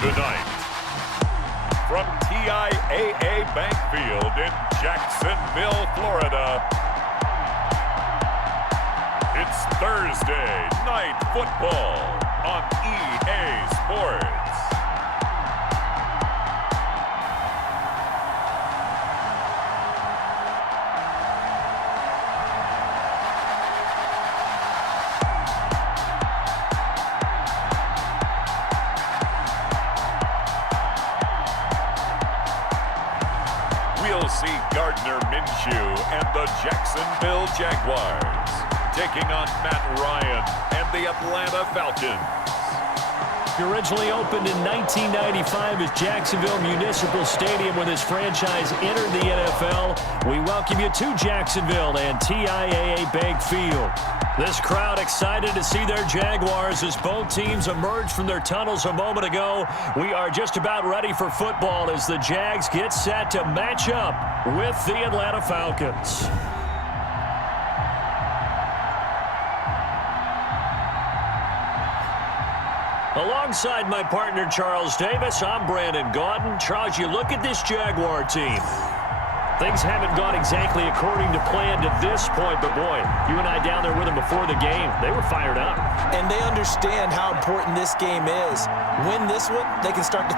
Tonight, from Tiaa Bank Field in Jacksonville, Florida, it's Thursday Night Football on EA Sports. We'll see Gardner Minshew and the Jacksonville Jaguars taking on Matt Ryan and the Atlanta Falcons. He originally opened in 1995 as Jacksonville Municipal Stadium when his franchise entered the NFL. We welcome you to Jacksonville and Tiaa Bank Field. This crowd excited to see their Jaguars as both teams emerged from their tunnels a moment ago. We are just about ready for football as the Jags get set to match up with the Atlanta Falcons. Alongside my partner, Charles Davis, I'm Brandon Gaudin. Charles, you look at this Jaguar team. Things haven't gone exactly according to plan to this point, but boy, you and I down there with them before the game, they were fired up. And they understand how important this game is. Win this one, they can start to...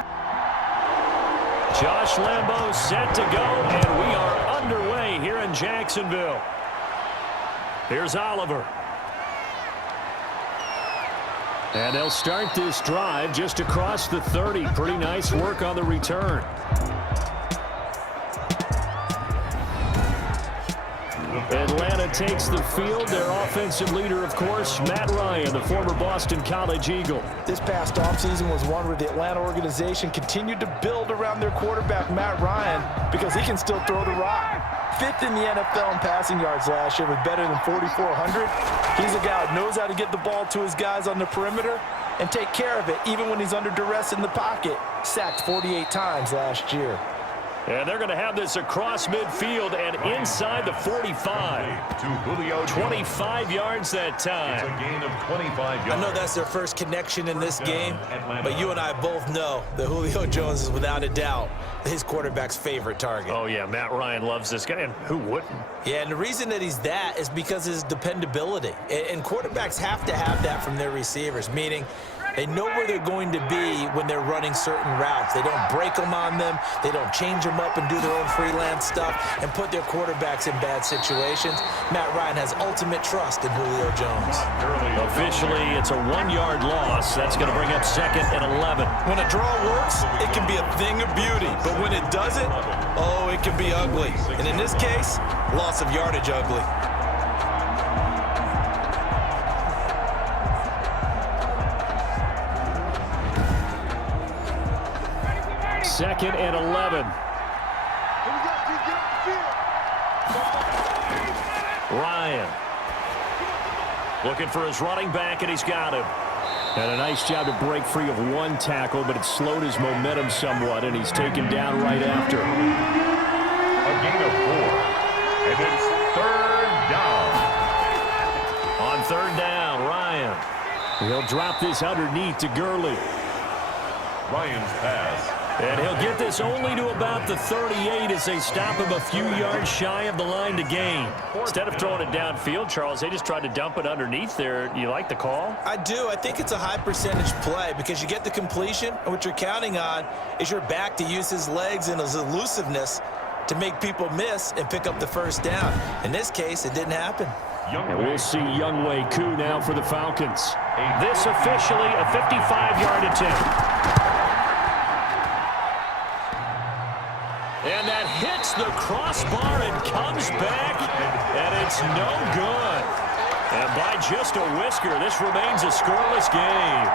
Josh Lambo set to go, and we are underway here in Jacksonville. Here's Oliver. And they'll start this drive just across the 30. Pretty nice work on the return. Atlanta takes the field. Their offensive leader, of course, Matt Ryan, the former Boston College Eagle. This past offseason was one where the Atlanta organization continued to build around their quarterback, Matt Ryan, because he can still throw the rock. Fifth in the NFL in passing yards last year with better than 4,400. He's a guy who knows how to get the ball to his guys on the perimeter and take care of it even when he's under duress in the pocket. Sacked 48 times last year. And they're going to have this across midfield and inside the 45. 25 yards that time. It's a gain of 25 yards. I know that's their first connection in this game, but you and I both know that Julio Jones is without a doubt his quarterback's favorite target. Oh, yeah, Matt Ryan loves this guy, and who wouldn't? Yeah, and the reason that he's that is because of his dependability. And quarterbacks have to have that from their receivers, meaning they know where they're going to be when they're running certain routes. They don't break them on them. They don't change them up and do their own freelance stuff and put their quarterbacks in bad situations. Matt Ryan has ultimate trust in Julio Jones. Officially, it's a 1-yard loss. That's going to bring up 2nd and 11. When a draw works, it can be a thing of beauty. But when it doesn't, oh, it can be ugly. And in this case, loss of yardage ugly. Second and 11. Ryan looking for his running back, and he's got him. And a nice job to break free of one tackle, but it slowed his momentum somewhat, and he's taken down right after. A gain of 4, and it's 3rd down. On 3rd down, Ryan. He'll drop this underneath to Gurley. Ryan's pass. And he'll get this only to about the 38 as they stop him a few yards shy of the line to gain. Instead of throwing it downfield, Charles, they just tried to dump it underneath there. You like the call? I do. I think it's a high percentage play because you get the completion, and what you're counting on is your back to use his legs and his elusiveness to make people miss and pick up the 1st down. In this case, it didn't happen. And we'll see Younghoe Koo now for the Falcons. This officially a 55-yard attempt. And that hits the crossbar and comes back, and it's no good. And by just a whisker, this remains a scoreless game.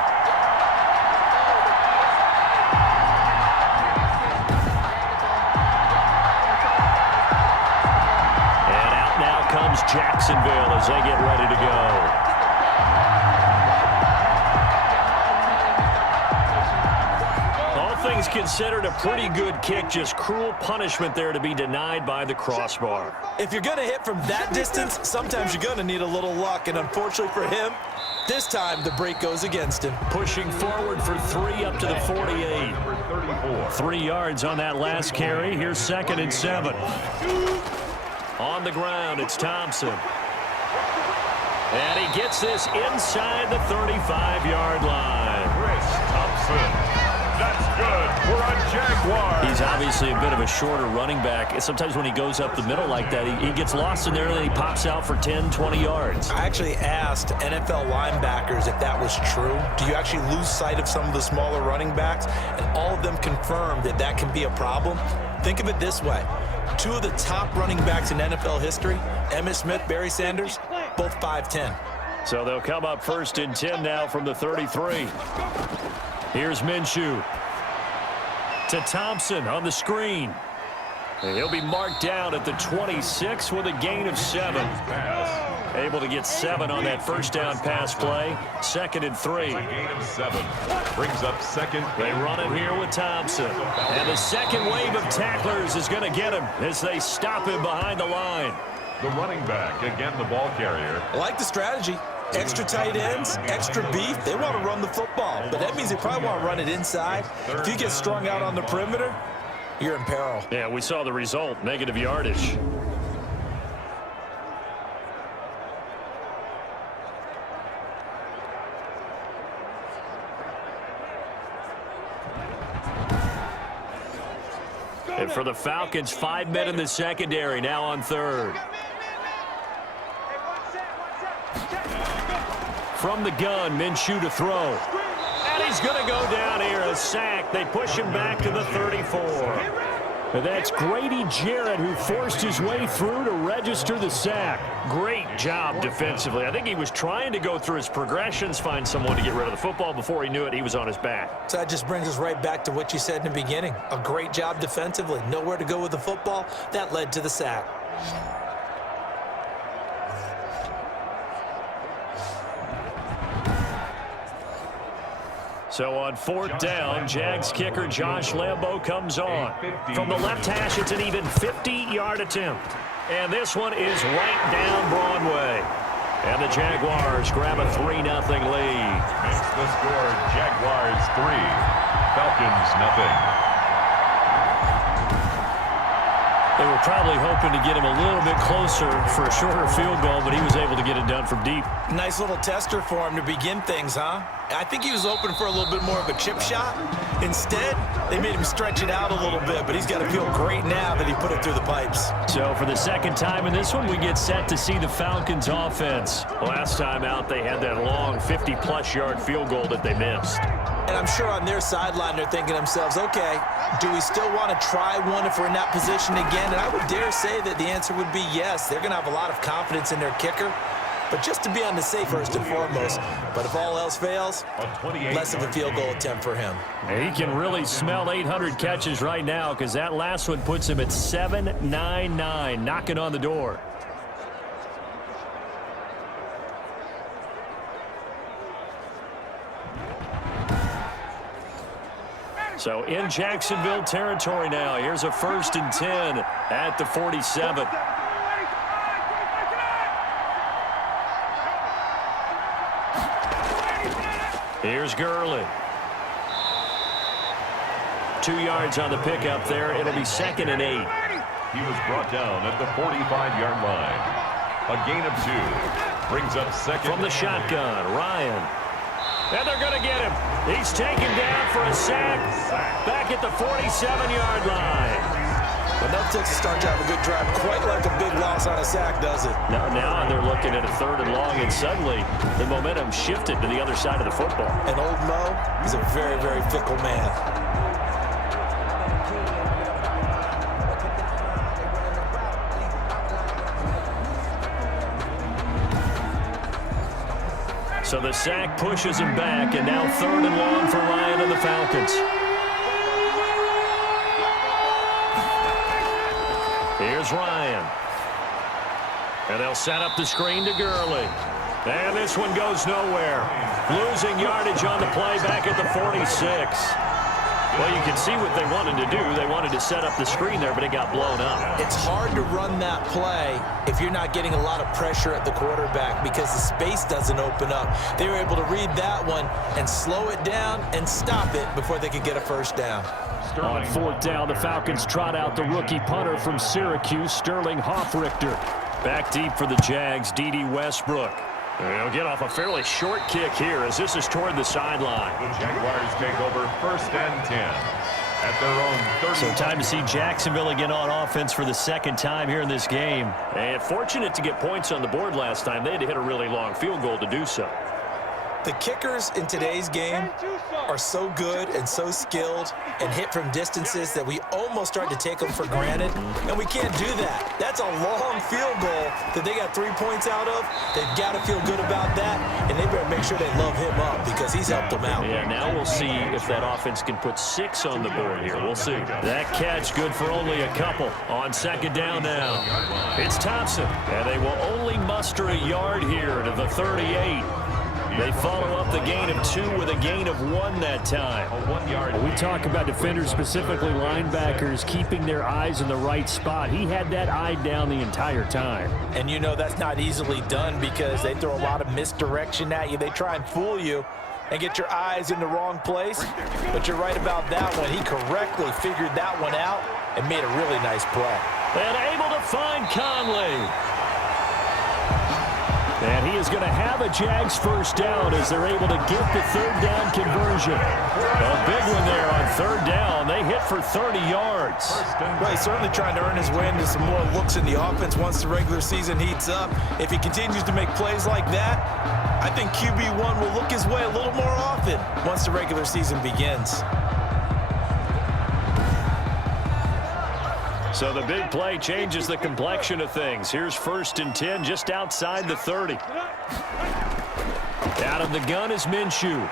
And out now comes Jacksonville as they get ready to go. things considered, a pretty good kick. Just cruel punishment there to be denied by the crossbar. If you're going to hit from that distance, sometimes you're going to need a little luck. And unfortunately for him, this time the break goes against him. Pushing forward for 3 up to the 48. 3 yards on that last carry. Here's 2nd and 7. On the ground, it's Thompson. And he gets this inside the 35-yard line. Thompson. That's good for a Jaguar. He's obviously a bit of a shorter running back. Sometimes when he goes up the middle like that, he gets lost in there and then he pops out for 10, 20 yards. I actually asked NFL linebackers if that was true. Do you actually lose sight of some of the smaller running backs? And all of them confirmed that that can be a problem. Think of it this way. 2 of the top running backs in NFL history, Emmitt Smith, Barry Sanders, both 5'10". So they'll come up 1st and 10 now from the 33. Here's Minshew. To Thompson on the screen. And he'll be marked down at the 26 with a gain of 7. Able to get 7 on that first down pass play. 2nd and 3. Gain of 7. Brings up 2nd. They run it here with Thompson. And the second wave of tacklers is going to get him as they stop him behind the line. The running back, again the ball carrier. I like the strategy. Extra tight ends, extra beef. They want to run the football, but that means they probably want to run it inside. If you get strung out on the perimeter, you're in peril. Yeah, we saw the result, negative yardage. And for the Falcons, 5 men in the secondary, now on 3rd. From the gun, Minshew to throw. And he's going to go down here, a sack. They push him back to the 34. And that's Grady Jarrett who forced his way through to register the sack. Great job defensively. I think he was trying to go through his progressions, find someone to get rid of the football. Before he knew it, he was on his back. So that just brings us right back to what you said in the beginning. A great job defensively. Nowhere to go with the football. That led to the sack. So on 4th down, Jags kicker Josh Lambo comes on. From the left hash, it's an even 50-yard attempt. And this one is right down Broadway. And the Jaguars grab a 3-0 lead. Makes the score Jaguars 3, Falcons nothing. They were probably hoping to get him a little bit closer for a shorter field goal, but he was able to get it done from deep. Nice little tester for him to begin things, huh? I think he was open for a little bit more of a chip shot. Instead, they made him stretch it out a little bit, but he's got to feel great now that he put it through the pipes. So for the second time in this one, we get set to see the Falcons offense. Last time out, they had that long 50-plus yard field goal that they missed. And I'm sure on their sideline, they're thinking to themselves, okay, do we still want to try one if we're in that position again? And I would dare say that the answer would be yes. They're going to have a lot of confidence in their kicker, but just to be on the safe first and foremost. But if all else fails, less of a field goal attempt for him. And he can really smell 800 catches right now because that last one puts him at 799, knocking on the door. So in Jacksonville territory now. Here's a 1st and 10 at the 47. Here's Gurley. 2 yards on the pickup there. It'll be 2nd and 8. He was brought down at the 45-yard line. A gain of 2. Brings up 2nd. From the shotgun, Ryan. And they're going to get him. He's taken down for a sack back at the 47-yard line. But that takes a start to have a good drive. Quite like a big loss on a sack, does it? Now they're looking at a 3rd and long, and suddenly the momentum shifted to the other side of the football. And old Mo is a very, very fickle man. So the sack pushes him back, and now 3rd and long for Ryan and the Falcons. Here's Ryan. And they'll set up the screen to Gurley. And this one goes nowhere. Losing yardage on the play back at the 46. Well, you can see what they wanted to do. They wanted to set up the screen there, but it got blown up. It's hard to run that play if you're not getting a lot of pressure at the quarterback because the space doesn't open up. They were able to read that one and slow it down and stop it before they could get a first down. On fourth down, the Falcons trot out the rookie punter from Syracuse, Sterling Hoffrichter. Back deep for the Jags, D.D. Westbrook. They'll get off a fairly short kick here as this is toward the sideline. The Jaguars take over 1st and 10 at their own 30. So time to see Jacksonville again on offense for the second time here in this game. And fortunate to get points on the board last time. They had to hit a really long field goal to do so. The kickers in today's game are so good and so skilled and hit from distances that we almost start to take them for granted, and we can't do that. That's a long field goal that they got 3 points out of. They've got to feel good about that, and they better make sure they love him up because he's helped them out. Yeah, now we'll see if that offense can put 6 on the board here. We'll see. That catch good for only a couple. On second down now, it's Thompson, and they will only muster a yard here to the 38. They follow up the gain of 2 with a gain of 1 that time. We talk about defenders, specifically linebackers, keeping their eyes in the right spot. He had that eye down the entire time. And you know that's not easily done because they throw a lot of misdirection at you. They try and fool you and get your eyes in the wrong place. But you're right about that one. He correctly figured that one out and made a really nice play. And able to find Conley. And he is going to have a Jags first down as they're able to get the third down conversion. A big one there on third down. They hit for 30 yards. Well, he's certainly trying to earn his way into some more looks in the offense once the regular season heats up. If he continues to make plays like that, I think QB1 will look his way a little more often once the regular season begins. So the big play changes the complexion of things. Here's 1st and 10 just outside the 30. Out of the gun is Minshew.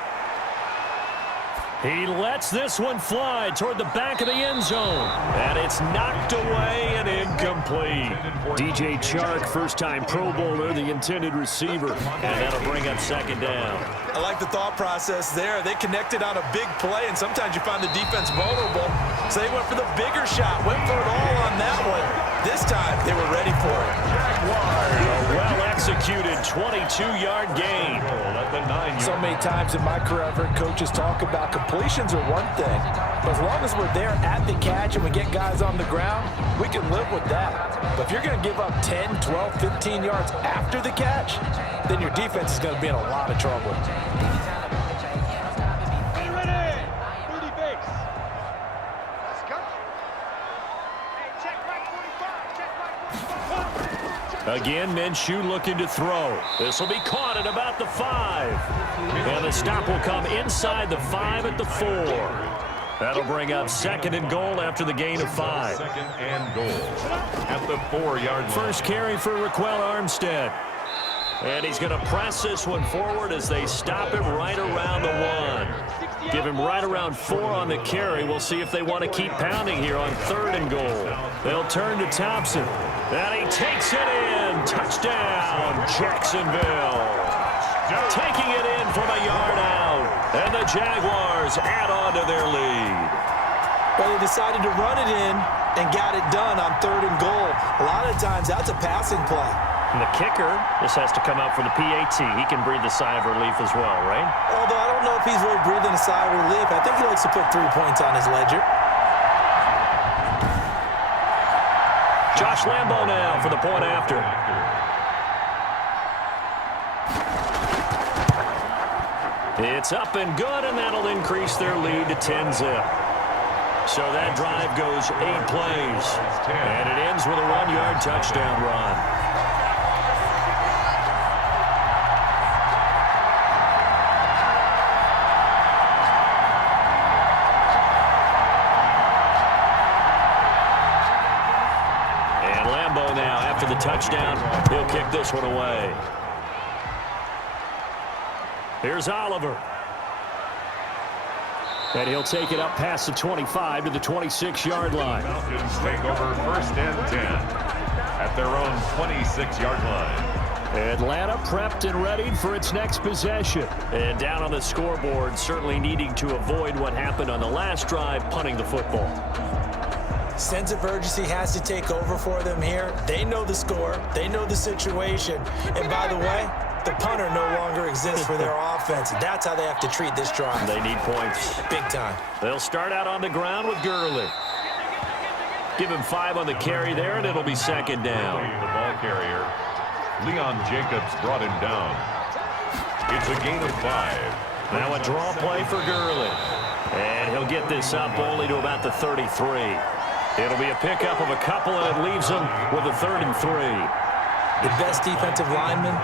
He lets this one fly toward the back of the end zone. And it's knocked away and incomplete. DJ Chark, first-time Pro Bowler, the intended receiver. And that'll bring up second down. I like the thought process there. They connected on a big play, and sometimes you find the defense vulnerable. So they went for the bigger shot, went for it all on that one. This time, they were ready for it. A well-executed 22-yard gain. So many times in my career, I've heard coaches talk about completions are one thing, but as long as we're there at the catch and we get guys on the ground, we can live with that. But if you're going to give up 10, 12, 15 yards after the catch, then your defense is going to be in a lot of trouble. Again, Minshew looking to throw. This will be caught at about the 5. And the stop will come inside the 5 at the 4. That'll bring up 2nd and goal after the gain of 5. 2nd and goal at the 4-yard line. First carry for Raquel Armstead. And he's going to press this one forward as they stop him right around the 1. Give him right around 4 on the carry. We'll see if they want to keep pounding here on 3rd and goal. They'll turn to Thompson. And he takes it in. Touchdown, Jacksonville. Taking it in from a yard out. And the Jaguars add on to their lead. Well, they decided to run it in and got it done on 3rd and goal. A lot of times, that's a passing play. And the kicker, this has to come out for the PAT. He can breathe a sigh of relief as well, right? Although I don't know if he's really breathing a sigh of relief. I think he likes to put 3 points on his ledger. Josh Lambo now for the point after. It's up and good, and that'll increase their lead to 10-zip. So that drive goes 8 plays, and it ends with a 1-yard touchdown run. The touchdown, he'll kick this one away. Here's Oliver. And he'll take it up past the 25 to the 26-yard line. Falcons take over 1st and 10 at their own 26-yard line. Atlanta prepped and ready for its next possession. And down on the scoreboard, certainly needing to avoid what happened on the last drive, punting the football. Sense of urgency has to take over for them here. They know the score. They know the situation. And by the way, the punter no longer exists for their offense. That's how they have to treat this drive. They need points. Big time. They'll start out on the ground with Gurley. Give him 5 on the carry there, and it'll be second down. The ball carrier, Leon Jacobs, brought him down. It's a gain of 5. Now a draw play for Gurley. And he'll get this up only to about the 33. It'll be a pickup of a couple, and it leaves him with a 3rd and 3. The best defensive linemen,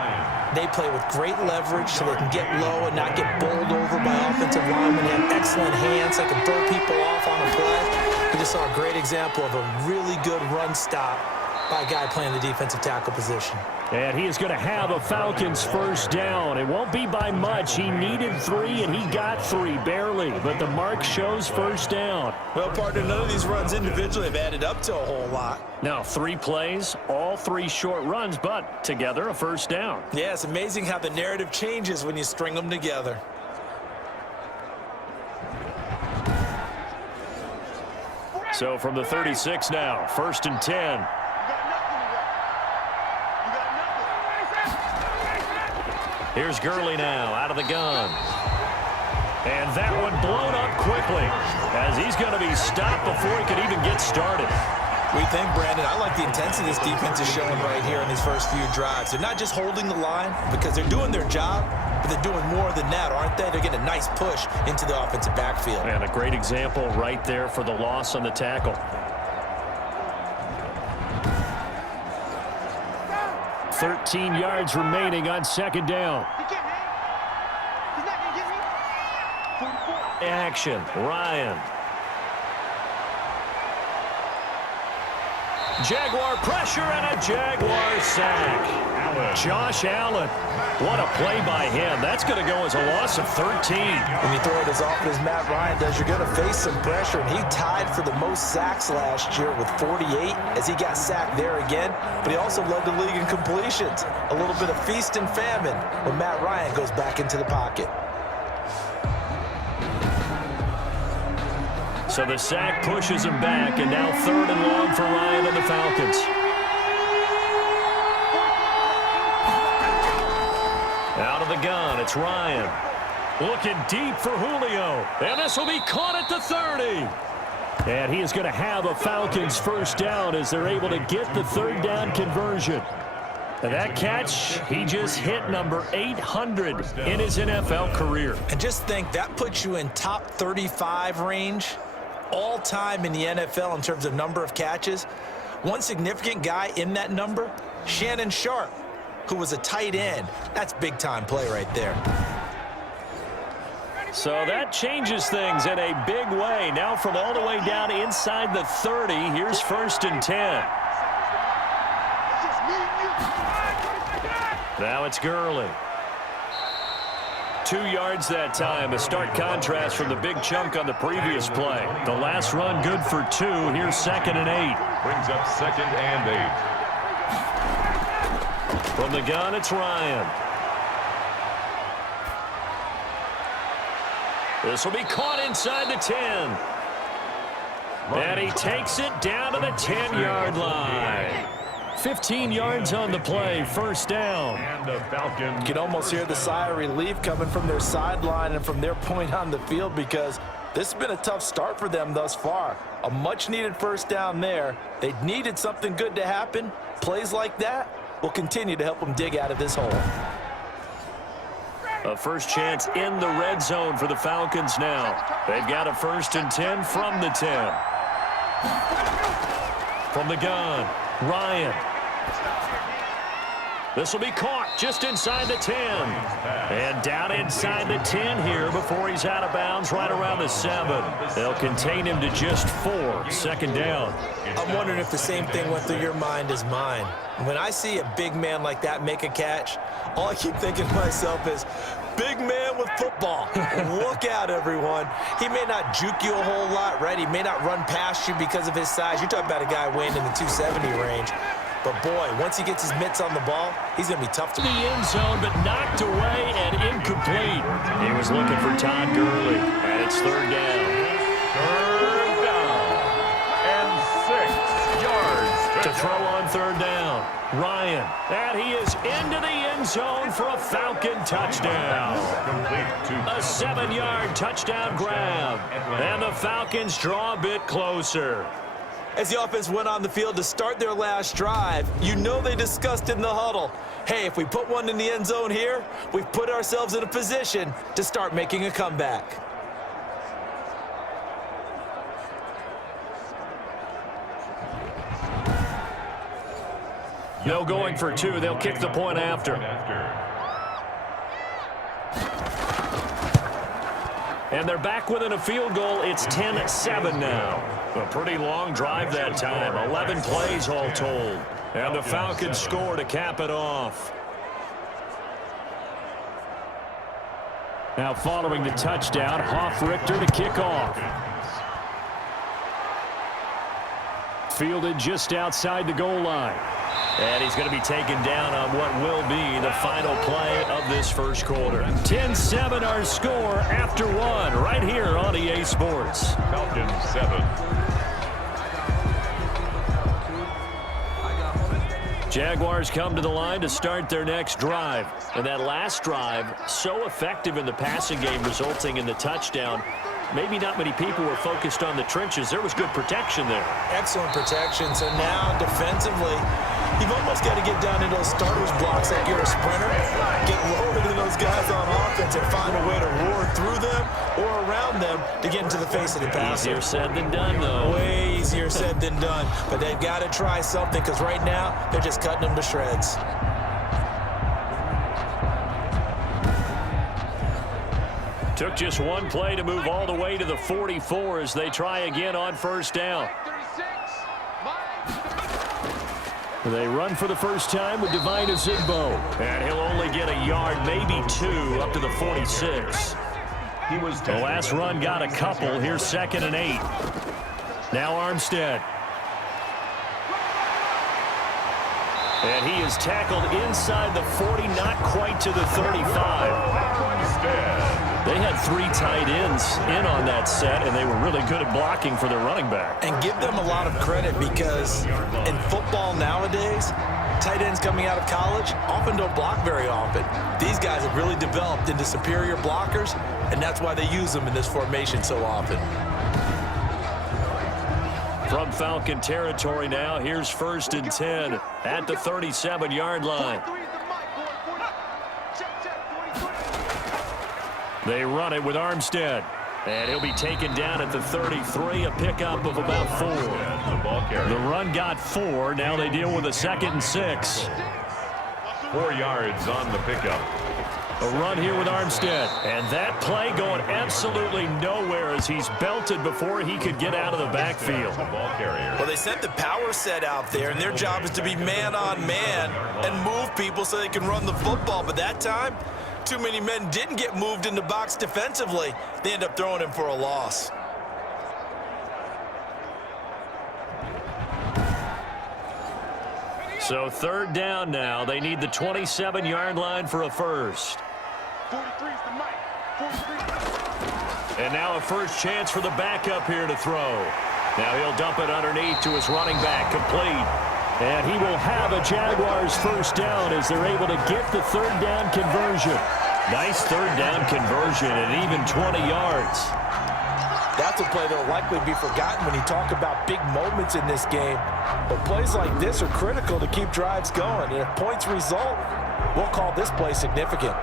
they play with great leverage so they can get low and not get bowled over by offensive linemen. They have excellent hands that can throw people off on a play. We just saw a great example of a really good run stop by a guy playing the defensive tackle position. And he is going to have a Falcons first down. It won't be by much. He needed 3, and he got 3, barely. But the mark shows first down. Well, partner, none of these runs individually have added up to a whole lot. Now, 3 plays, all 3 short runs, but together a first down. Yeah, it's amazing how the narrative changes when you string them together. So from the 36 now, 1st and 10. Here's Gurley now, out of the gun. And that one blown up quickly as he's going to be stopped before he could even get started. We think, Brandon, I like the intensity this defense is showing right here in these first few drives. They're not just holding the line because they're doing their job, but they're doing more than that, aren't they? They're getting a nice push into the offensive backfield. And a great example right there for the loss on the tackle. 13 yards remaining on second down. Action, Ryan. Jaguar pressure and a Jaguar sack. Josh Allen. What a play by him. That's going to go as a loss of 13. When you throw it as often as Matt Ryan does, you're going to face some pressure. And he tied for the most sacks last year with 48 as he got sacked there again. But he also led the league in completions. A little bit of feast and famine when Matt Ryan goes back into the pocket. So the sack pushes him back, and now 3rd and long for Ryan and the Falcons. Out of the gun, it's Ryan. Looking deep for Julio, and this will be caught at the 30. And he is going to have a Falcons first down as they're able to get the 3rd down conversion. And that catch, he just hit number 800 in his NFL career. And just think, that puts you in top 35 range all-time in the NFL in terms of number of catches. One significant guy in that number, Shannon Sharp, who was a tight end. That's big-time play right there. So that changes things in a big way. Now from all the way down inside the 30, here's 1st and 10. Now it's Gurley. 2 yards that time, a stark contrast from the big chunk on the previous play. The last run good for 2. Here's 2nd and 8. Brings up 2nd and 8. From the gun, it's Ryan. This will be caught inside the 10. And he takes it down to the 10-yard line. 15 yards on the play, first down. And the Falcons. You can almost hear the sigh of relief coming from their sideline and from their point on the field because this has been a tough start for them thus far. A much-needed first down there. They needed something good to happen. Plays like that will continue to help them dig out of this hole. A first chance in the red zone for the Falcons now. They've got a 1st and 10 from the 10. From the gun, Ryan. This will be caught just inside the 10. And down inside the 10 here before he's out of bounds right around the 7. They'll contain him to just 4. Second down. I'm wondering if the same thing went through your mind as mine. When I see a big man like that make a catch, all I keep thinking to myself is, big man with football. Look out, everyone. He may not juke you a whole lot, right? He may not run past you because of his size. You're talking about a guy weighing in the 270 range. But, boy, once he gets his mitts on the ball, he's going to be tough to... The end zone, but knocked away and incomplete. He was looking for Todd Gurley, and it's third down. Third down and 6 yards To throw on third down, Ryan. And he is into the end zone for a Falcon touchdown. A 7-yard touchdown grab. And the Falcons draw a bit closer. As the offense went on the field to start their last drive, you know they discussed in the huddle, hey, if we put one in the end zone here, we've put ourselves in a position to start making a comeback. No going for two. They'll kick the point after. And they're back within a field goal. It's 10-7 now. A pretty long drive that time. 11 plays all told. And the Falcons score to cap it off. Now following the touchdown, Hoff-Richter to kick off. Fielded just outside the goal line. And he's going to be taken down on what will be the final play of this first quarter. 10-7 our score after one right here on EA Sports. Falcons 7. Jaguars come to the line to start their next drive. And that last drive, so effective in the passing game, resulting in the touchdown. Maybe not many people were focused on the trenches. There was good protection there. Excellent protection. So now defensively, you've almost got to get down into those starters blocks like you're a sprinter. Get lower than those guys on offense and find a way to roar through them or around them to get into the face of the passer. Easier said than done, though. Way easier said than done. But they've got to try something because right now they're just cutting them to shreds. Took just one play to move all the way to the 44 as they try again on first down. They run for the first time with Divine Azigbo. And he'll only get a yard, maybe two, up to the 46. The last run got a couple. Here's 2nd and 8. Now Armstead. And he is tackled inside the 40, not quite to the 35. They had 3 tight ends in on that set, and they were really good at blocking for their running back. And give them a lot of credit because in football nowadays, tight ends coming out of college often don't block very often. These guys have really developed into superior blockers, and that's why they use them in this formation so often. From Falcon territory now, here's 1st and 10 at the 37-yard line. They run it with Armstead. And he'll be taken down at the 33, a pickup of about 4. The run got 4. Now they deal with a 2nd and 6. 4 yards on the pickup. A run here with Armstead. And that play going absolutely nowhere as he's belted before he could get out of the backfield. Well, they sent the power set out there, and their job is to be man-on-man and move people so they can run the football. But that time, too many men didn't get moved in the box defensively. They end up throwing him for a loss. So 3rd down now. They need the 27-yard line for a first. And now a first chance for the backup here to throw. Now he'll dump it underneath to his running back, complete. And he will have a Jaguars first down as they're able to get the 3rd down conversion. Nice 3rd down conversion and even 20 yards. That's a play that will likely be forgotten when you talk about big moments in this game. But plays like this are critical to keep drives going. And if points result, we'll call this play significant.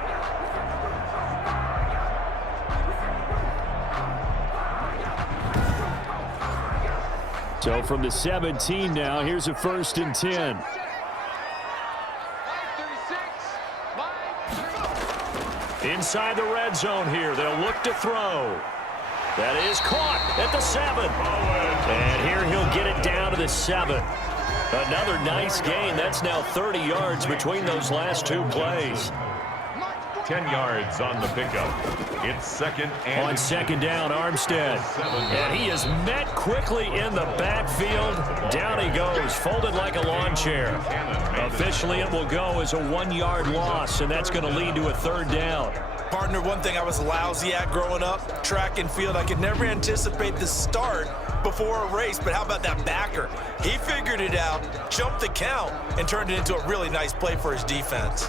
So from the 17 now, here's a 1st and 10. Inside the red zone here. They'll look to throw. That is caught at the 7. And here he'll get it down to the 7. Another nice gain. That's now 30 yards between those last 2 plays. 10 yards on the pickup. It's second and... On second down, Armstead. And he is met quickly in the backfield. Down he goes, folded like a lawn chair. Officially, it will go as a 1-yard loss, and that's going to lead to a third down. Partner, one thing I was lousy at growing up, track and field. I could never anticipate the start before a race, but how about that backer? He figured it out, jumped the count, and turned it into a really nice play for his defense.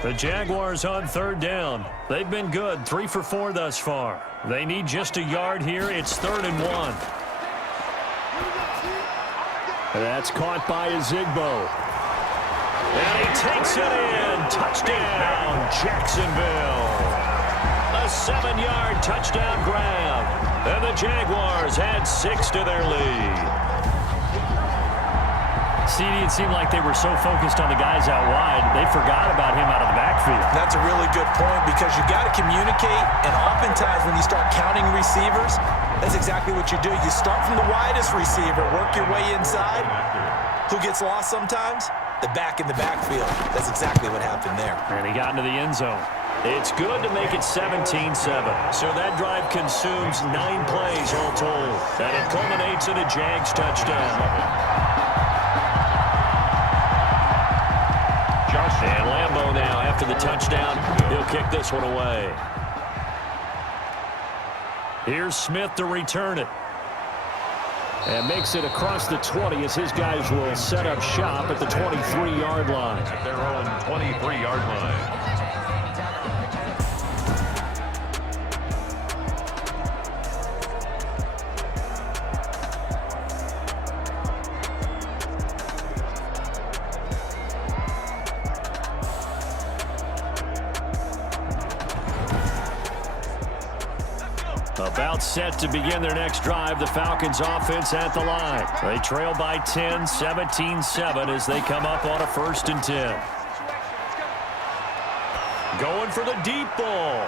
The Jaguars on third down. They've been good, 3 for 4 thus far. They need just a yard here. It's 3rd and 1. That's caught by Ezigbo. And he takes it in. Touchdown, Jacksonville. A 7-yard touchdown grab. And the Jaguars add 6 to their lead. CD, it seemed like they were so focused on the guys out wide, they forgot about him out of the backfield. That's a really good point because you got to communicate, and oftentimes when you start counting receivers, that's exactly what you do. You start from the widest receiver, work your way inside. Who gets lost sometimes? The back in the backfield. That's exactly what happened there. And he got into the end zone. It's good to make it 17-7. So that drive consumes 9 plays all told. And it culminates in a Jags touchdown. And Lambeau now, after the touchdown, he'll kick this one away. Here's Smith to return it. And makes it across the 20 as his guys will set up shop at the 23-yard line. At their own 23-yard line. About set to begin their next drive. The Falcons offense at the line. They trail by 10, 17-7 as they come up on a 1st and 10. Going for the deep ball.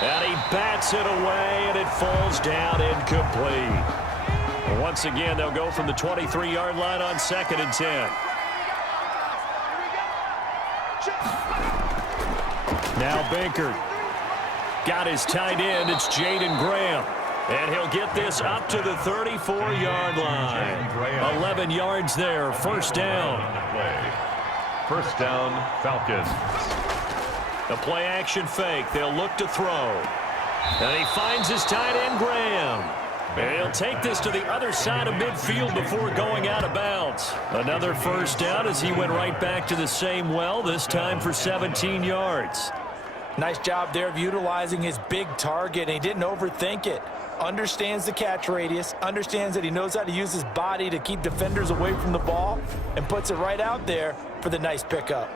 And he bats it away, and it falls down incomplete. Once again, they'll go from the 23-yard line on 2nd and 10. Now Baker. Got his tight end. It's Jaden Graham. And he'll get this up to the 34-yard line. 11 yards there. 1st down. 1st down, Falcons. A play-action fake. They'll look to throw. And he finds his tight end, Graham. And he'll take this to the other side of midfield before going out of bounds. Another 1st down as he went right back to the same well, this time for 17 yards. Nice job there of utilizing his big target, and he didn't overthink it. Understands the catch radius, understands that he knows how to use his body to keep defenders away from the ball, and puts it right out there for the nice pickup.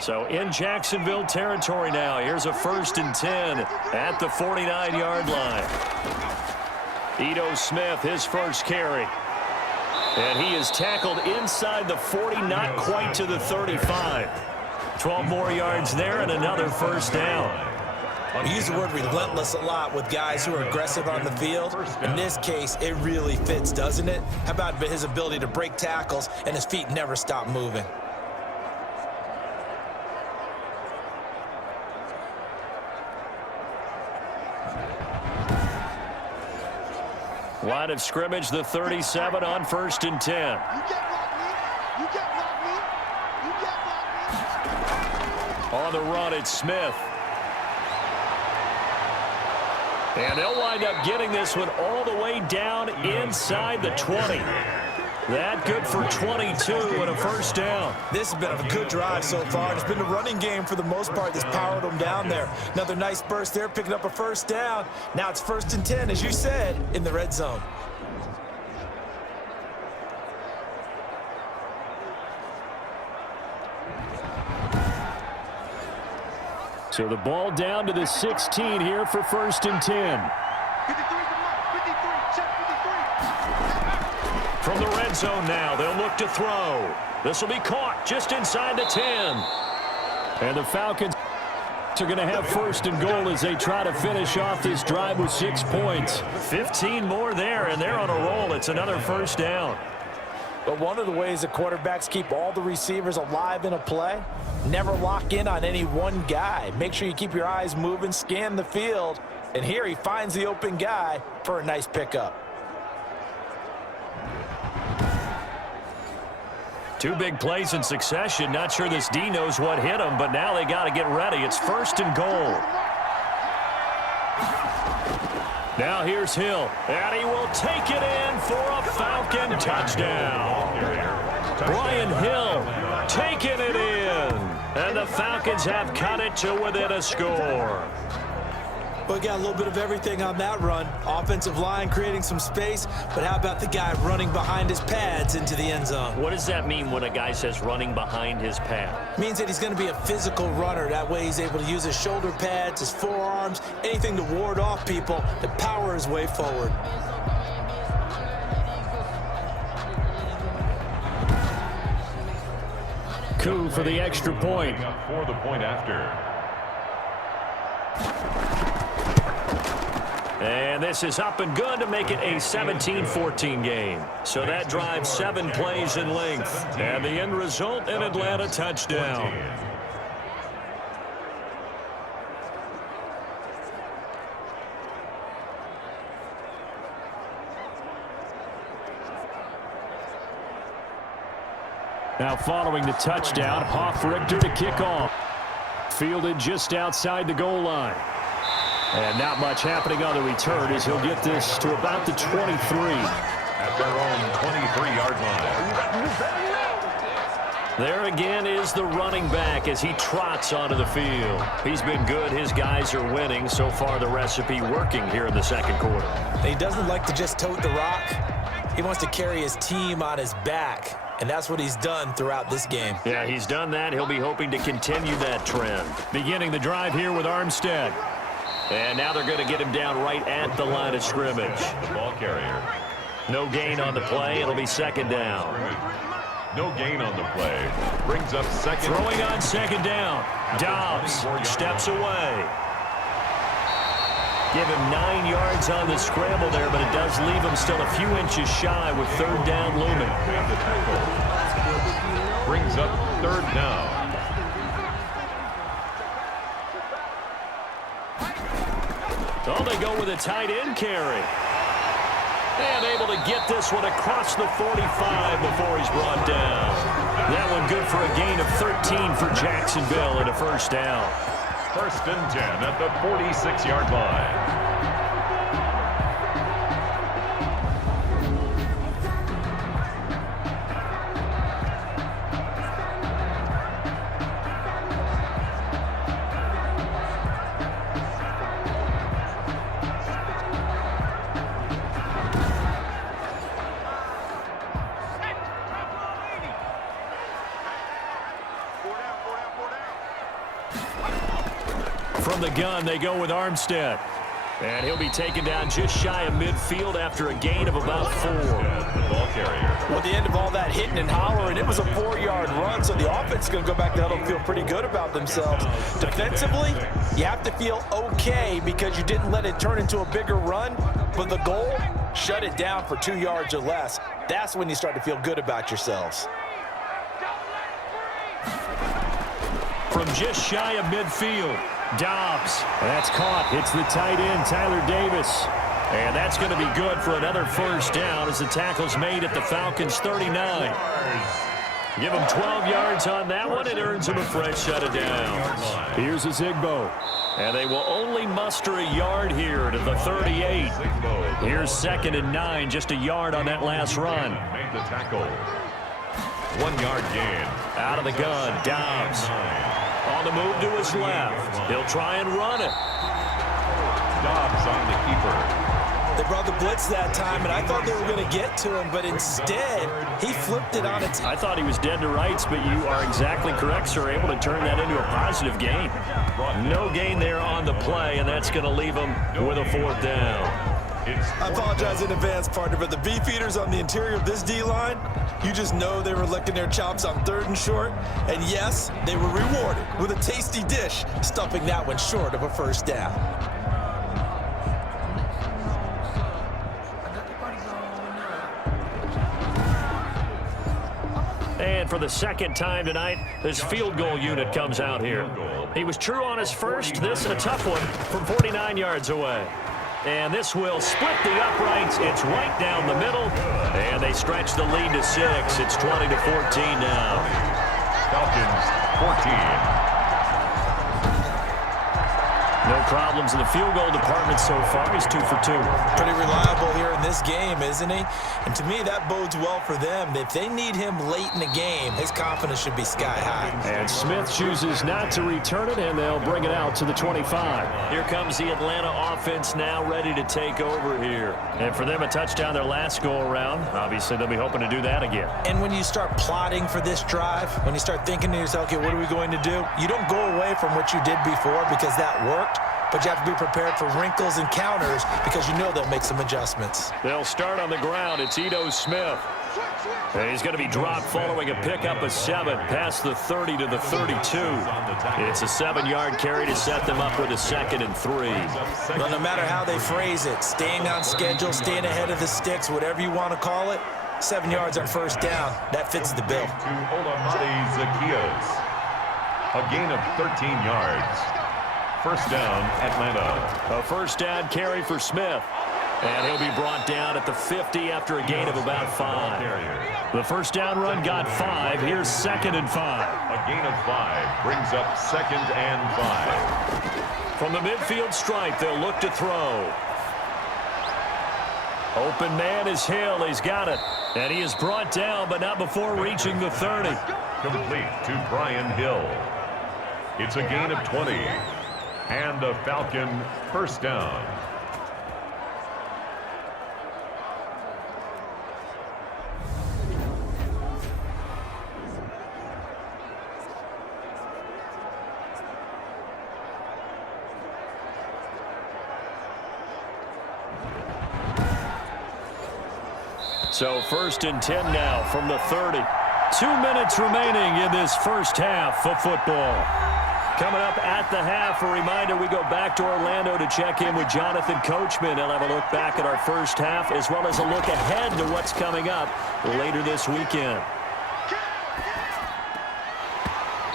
So in Jacksonville territory now. Here's a 1st and 10 at the 49-yard line. Ito Smith, his first carry. And he is tackled inside the 40, not quite to the 35. 12 more yards there and another 1st down. We use the word relentless a lot with guys who are aggressive on the field. In this case, it really fits, doesn't it? How about his ability to break tackles and his feet never stop moving? Line of scrimmage, the 37 on 1st and 10. On the run, it's Smith. And they'll wind up getting this one all the way down inside the 20. That good for 22 and a 1st down. This has been a good drive so far. It's been the running game for the most part that's powered them down there. Another nice burst there, picking up a 1st down. Now it's 1st and 10, as you said, in the red zone. So the ball down to the 16 here for 1st and 10. From the red zone now, they'll look to throw. This will be caught just inside the 10. And the Falcons. Are going to have first and goal as they try to finish off this drive with 6 points. 15 more there, and they're on a roll. It's another first down. But one of the ways that quarterbacks keep all the receivers alive in a play, never lock in on any one guy. Make sure you keep your eyes moving, scan the field, and here he finds the open guy for a nice pickup. 2 big plays in succession. Not sure this D knows what hit him, but now they got to get ready. It's first and goal. Now here's Hill, and he will take it in for a Falcon touchdown. Brian Hill taking it in, and the Falcons have cut it to within a score. We got a little bit of everything on that run. Offensive line creating some space, but how about the guy running behind his pads into the end zone? What does that mean when a guy says running behind his pad? Means that he's going to be a physical runner. That way he's able to use his shoulder pads, his forearms, anything to ward off people to power his way forward. Coup for the extra point. For the point after. And this is up and good to make it a 17-14 game. So that drives 7 plays in length. And the end result, an Atlanta touchdown. Now following the touchdown, Hoff-Richter to kick off. Fielded just outside the goal line. And not much happening on the return as he'll get this to about the 23. At their own 23-yard line. There again is the running back as he trots onto the field. He's been good. His guys are winning. So far, the recipe working here in the second quarter. He doesn't like to just tote the rock. He wants to carry his team on his back. And that's what he's done throughout this game. Yeah, he's done that. He'll be hoping to continue that trend. Beginning the drive here with Armstead. And now they're going to get him down right at the line of scrimmage. The ball carrier. No gain on the play. It'll be second down. No gain on the play. Brings up second. Throwing on second down. Dobbs steps away. Give him 9 yards on the scramble there, but it does leave him still a few inches shy with third down looming. Brings up third down. Oh, they go with a tight end carry. And able to get this one across the 45 before he's brought down. That one good for a gain of 13 for Jacksonville and a first down. First and 10 at the 46-yard line. From the gun, they go with Armstead. And he'll be taken down just shy of midfield after a gain of about 4. The ball carrier. Well, at the end of all that hitting and hollering, it was a 4-yard run, so the offense is going to go back to huddle and feel pretty good about themselves. Defensively, you have to feel okay because you didn't let it turn into a bigger run, but the goal, shut it down for 2 yards or less. That's when you start to feel good about yourselves. From just shy of midfield, Dobbs. That's caught. Hits the tight end, Tyler Davis. And that's going to be good for another first down as the tackle's made at the Falcons' 39. Give him 12 yards on that one. It earns him a fresh set of downs. Here's a Zigbo. And they will only muster a yard here to the 38. Here's second and 9, just a yard on that last run. Made the tackle. 1 yard gain. Out of the gun, Dobbs. On the move to his left. He'll try and run it. Dobbs on the keeper. They brought the blitz that time, and I thought they were going to get to him, but instead, he flipped it on its... I thought he was dead to rights, but you are exactly correct, sir. Able to turn that into a positive gain. No gain there on the play, and that's going to leave him with a 4th down. I apologize in advance, partner, but the beefeaters on the interior of this D-line, you just know they were licking their chops on 3rd and short. And yes, they were rewarded with a tasty dish, stuffing that one short of a first down. And for the second time tonight, this field goal unit comes out here. He was true on his first. This a tough one from 49 yards away. And this will split the uprights. It's right down the middle. And they stretch the lead to 6. It's 20-14 now. Falcons 14. No problems in the field goal department so far. He's 2 for 2. Pretty reliable here in this game, isn't he? And to me, that bodes well for them. If they need him late in the game, his confidence should be sky high. And Smith chooses not to return it, and they'll bring it out to the 25. Here comes the Atlanta offense now ready to take over here. And for them, a touchdown their last go-around. Obviously, they'll be hoping to do that again. And when you start plotting for this drive, when you start thinking to yourself, okay, what are we going to do? You don't go away from what you did before because that worked. But you have to be prepared for wrinkles and counters because you know they'll make some adjustments. They'll start on the ground. It's Ito Smith. And he's going to be dropped following a pickup of 7 past the 30 to the 32. It's a 7-yard carry to set them up with a 2nd and 3. Well, no matter how they phrase it, staying on schedule, staying ahead of the sticks, whatever you want to call it, 7 yards on first down, that fits the bill. A gain of 13 yards. First down, Atlanta. A first down carry for Smith. And he'll be brought down at the 50 after a gain of about 5. The first down run got 5. Here's 2nd and 5. A gain of 5 brings up 2nd and 5. From the midfield stripe, they'll look to throw. Open man is Hill. He's got it. And he is brought down, but not before reaching the 30. Complete to Brian Hill. It's a gain of 20. And a Falcon first down. So 1st and 10 now from the 30. 2 minutes remaining in this first half of football. Coming up at the half, a reminder, we go back to Orlando to check in with Jonathan Coachman. He'll have a look back at our first half as well as a look ahead to what's coming up later this weekend.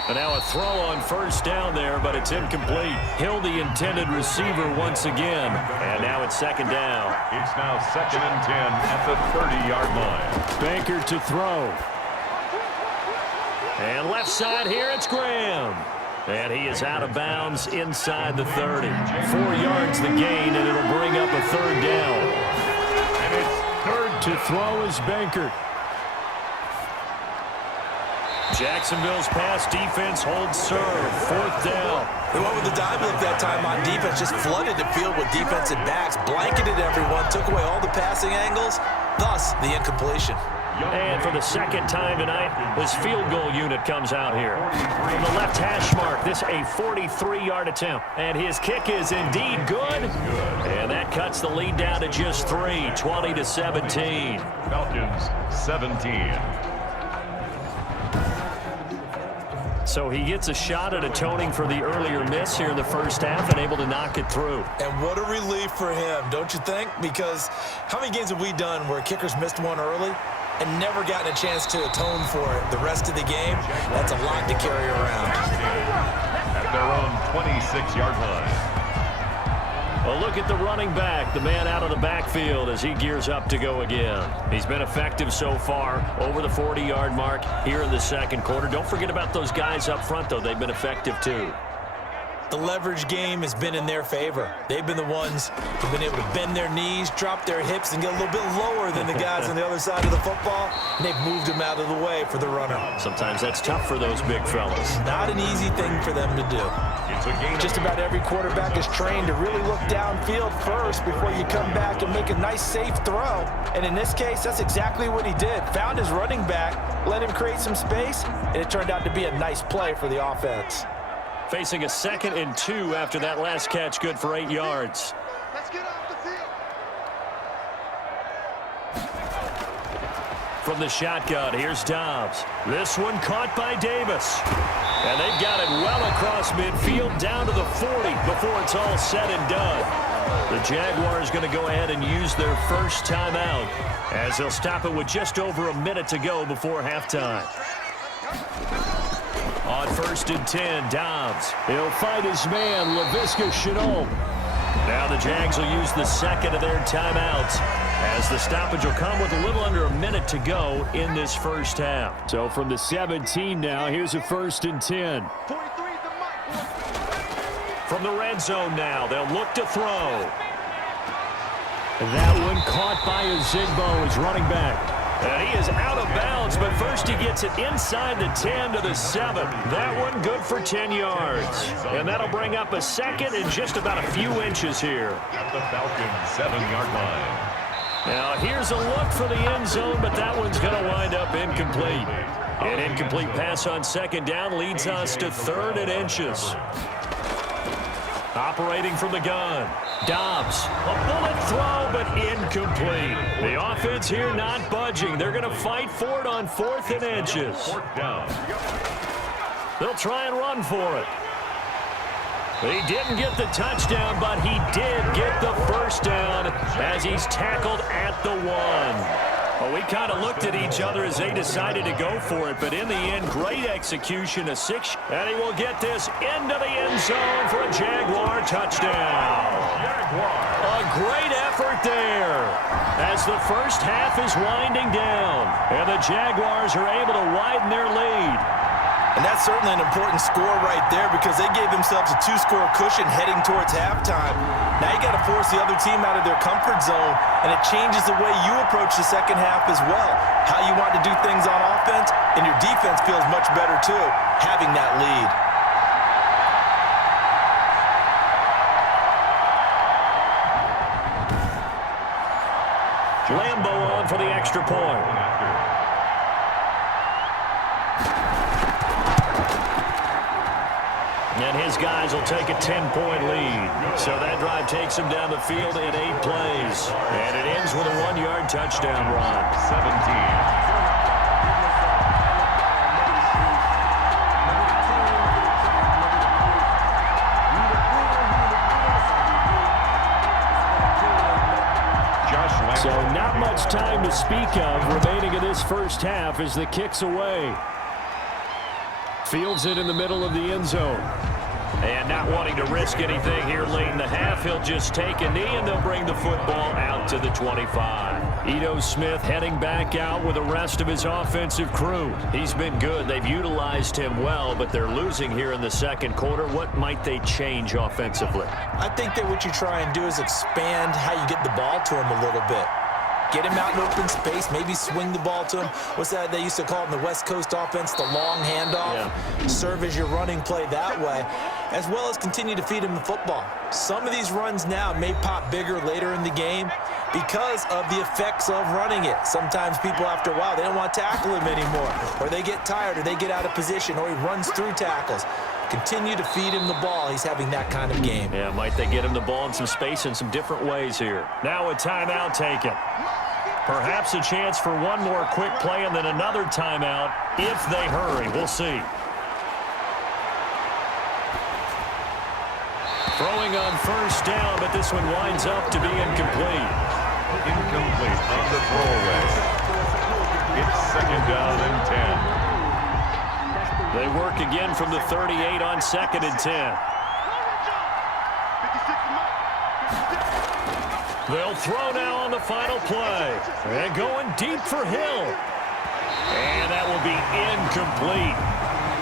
And now a throw on first down there, but it's incomplete. Hill, the intended receiver once again. And now it's 2nd down. It's now 2nd and 10 at the 30-yard line. Baker to throw. And left side here, it's Graham. And he is out of bounds inside the 30. 4 yards the gain, and it'll bring up a 3rd down. And it's 3rd to throw is Baker. Jacksonville's pass defense holds serve. 4th down. They went with the dime look that time on defense, just flooded the field with defensive backs, blanketed everyone, took away all the passing angles, thus the incompletion. And for the 2nd time tonight, this field goal unit comes out here. From the left hash mark, this a 43-yard attempt. And his kick is indeed good. And that cuts the lead down to just 3, 20-17. Falcons 17. So he gets a shot at atoning for the earlier miss here in the first half and able to knock it through. And what a relief for him, don't you think? Because how many games have we done where kickers missed one early and never gotten a chance to atone for it the rest of the game? That's a lot to carry around. At their own 26-yard line. A look at the running back, the man out of the backfield as he gears up to go again. He's been effective so far over the 40-yard mark here in the 2nd quarter. Don't forget about those guys up front, though. They've been effective, too. The leverage game has been in their favor. They've been the ones who've been able to bend their knees, drop their hips, and get a little bit lower than the guys on the other side of the football, and they've moved them out of the way for the runner. Sometimes that's tough for those big fellas. Not an easy thing for them to do. Just about every quarterback is trained to really look downfield first before you come back and make a nice, safe throw. And in this case, that's exactly what he did. Found his running back, let him create some space, and it turned out to be a nice play for the offense. Facing a 2nd and 2 after that last catch, good for 8 yards. Let's get off the field. From the shotgun, here's Dobbs. This one caught by Davis. And they've got it well across midfield down to the 40 before it's all said and done. The Jaguars going to go ahead and use their first timeout as they'll stop it with just over a minute to go before halftime. On 1st and 10, Dobbs. He'll fight his man, Laviska Shenault. Now the Jags will use the second of their timeouts as the stoppage will come with a little under a minute to go in this first half. So from the 17 now, here's a 1st and 10. From the red zone now, they'll look to throw. That one caught by Ozigbo, his running back. And he is out of bounds, but first he gets it inside the 10 to the 7. That one good for 10 yards. And that'll bring up a second and just about a few inches here. At the Falcons' 7-yard line. Now here's a look for the end zone, but that one's going to wind up incomplete. An incomplete pass on 2nd down leads us to 3rd and inches. Operating from the gun. Dobbs, a bullet throw, but incomplete. The offense here not budging. They're going to fight for it on 4th and inches. 4th down. They'll try and run for it. He didn't get the touchdown, but he did get the first down as he's tackled at the 1. Well, we kind of looked at each other as they decided to go for it, but in the end, great execution, a 6, and he will get this into the end zone for a Jaguar touchdown. A great effort there as the first half is winding down, and the Jaguars are able to widen their lead. And that's certainly an important score right there because they gave themselves a 2-score cushion heading towards halftime. Now you got to force the other team out of their comfort zone, and it changes the way you approach the second half as well. How you want to do things on offense, and your defense feels much better too, having that lead. Lambo on for the extra point. And his guys will take a 10-point lead. So that drive takes them down the field in 8 plays. And it ends with a 1-yard touchdown run. 17. So not much time to speak of remaining in this first half as the kick's away. Fields it in the middle of the end zone. And not wanting to risk anything here late in the half, he'll just take a knee and they'll bring the football out to the 25. Ito Smith heading back out with the rest of his offensive crew. He's been good. They've utilized him well, but they're losing here in the second quarter. What might they change offensively? I think that what you try and do is expand how you get the ball to him a little bit. Get him out in open space, maybe swing the ball to him. What's that they used to call it in the West Coast offense, the long handoff? Yeah. Serve as your running play that way, as well as continue to feed him the football. Some of these runs now may pop bigger later in the game because of the effects of running it. Sometimes people, after a while, they don't want to tackle him anymore, or they get tired, or they get out of position, or he runs through tackles. Continue to feed him the ball. He's having that kind of game. Yeah, might they get him the ball in some space in some different ways here. Now a timeout taken. Perhaps a chance for one more quick play and then another timeout if they hurry. We'll see. Throwing on first down, but this one winds up to be incomplete. Incomplete on the throwaway. It's 2nd down and 10. They work again from the 38 on 2nd and 10. They'll throw now on the final play. And going deep for Hill. And that will be incomplete.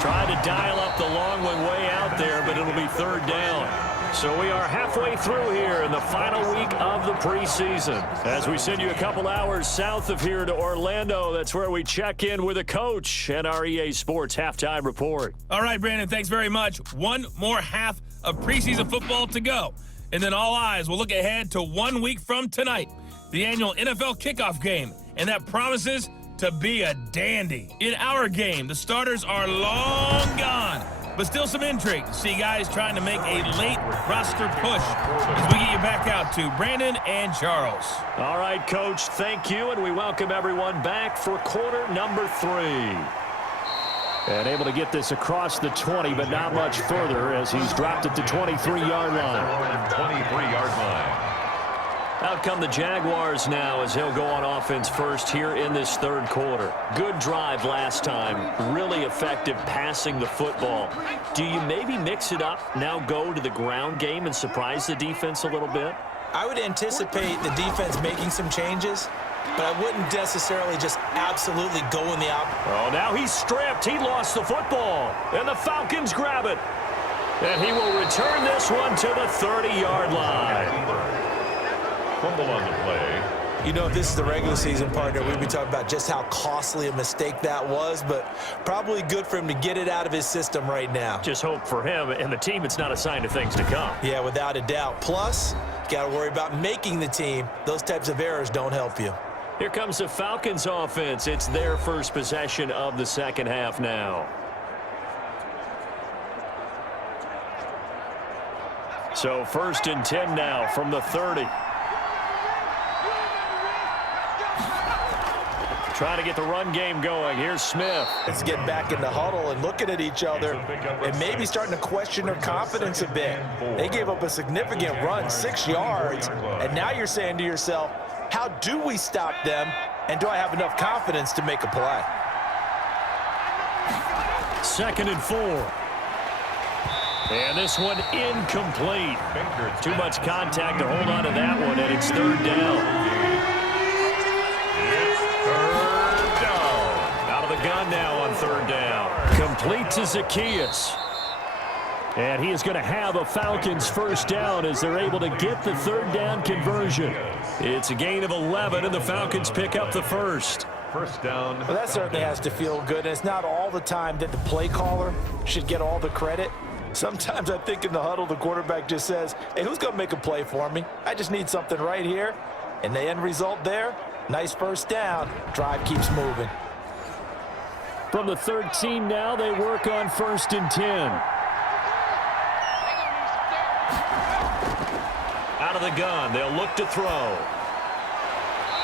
Tried to dial up the long one way out there, but it'll be 3rd down. So we are halfway through here in the final week of the preseason. As we send you a couple hours south of here to Orlando, that's where we check in with a coach and our EA Sports halftime report. All right, Brandon, thanks very much. One more half of preseason football to go. And then all eyes will look ahead to 1 week from tonight, the annual NFL kickoff game. And that promises to be a dandy. In our game, the starters are long gone. but still some intrigue to see guys trying to make a late roster push as we get you back out to Brandon and Charles. All right, Coach, thank you, and we welcome everyone back for quarter number 3. And able to get this across the 20, but not much further as he's dropped it to 23-yard line. 23-yard line. Out come the Jaguars now as he'll go on offense first here in this third quarter. Good drive last time. Really effective passing the football. Do you maybe mix it up, now go to the ground game and surprise the defense a little bit? I would anticipate the defense making some changes, but I wouldn't necessarily just absolutely go in the opposite. Oh, now he's stripped. He lost the football, and the Falcons grab it. And he will return this one to the 30-yard line. Fumble on the play. You know, if this is the regular season, partner, we'd be talking about just how costly a mistake that was, but probably good for him to get it out of his system right now. Just hope for him and the team it's not a sign of things to come. Yeah, without a doubt. Plus, you got to worry about making the team. Those types of errors don't help you. Here comes the Falcons offense. It's their first possession of the second half now. So 1st and 10 now from the 30. Trying to get the run game going. Here's Smith. Let's get back in the huddle and looking at each other and maybe starting to question their confidence a bit. They gave up a significant run, 6 yards, and now you're saying to yourself, how do we stop them, and do I have enough confidence to make a play? 2nd and 4. And this one incomplete. Too much contact to hold on to that one, and it's 3rd down. Gun now on 3rd down. Complete to Zacchaeus. And he is going to have a Falcons first down as they're able to get the 3rd down conversion. It's a gain of 11, and the Falcons pick up the first. First down. Well, that certainly has to feel good. And it's not all the time that the play caller should get all the credit. Sometimes I think in the huddle, the quarterback just says, hey, who's going to make a play for me? I just need something right here. And the end result there, nice first down. Drive keeps moving. From the 13 now, they work on 1st and 10. Out of the gun, they'll look to throw.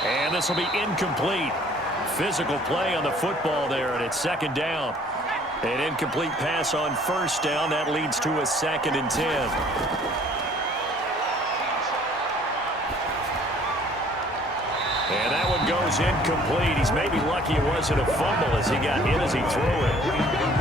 And this will be incomplete. Physical play on the football there, and it's 2nd down. An incomplete pass on 1st down. That leads to a 2nd and 10. And that one goes incomplete. He's maybe lucky it wasn't a fumble as he got hit as he threw it.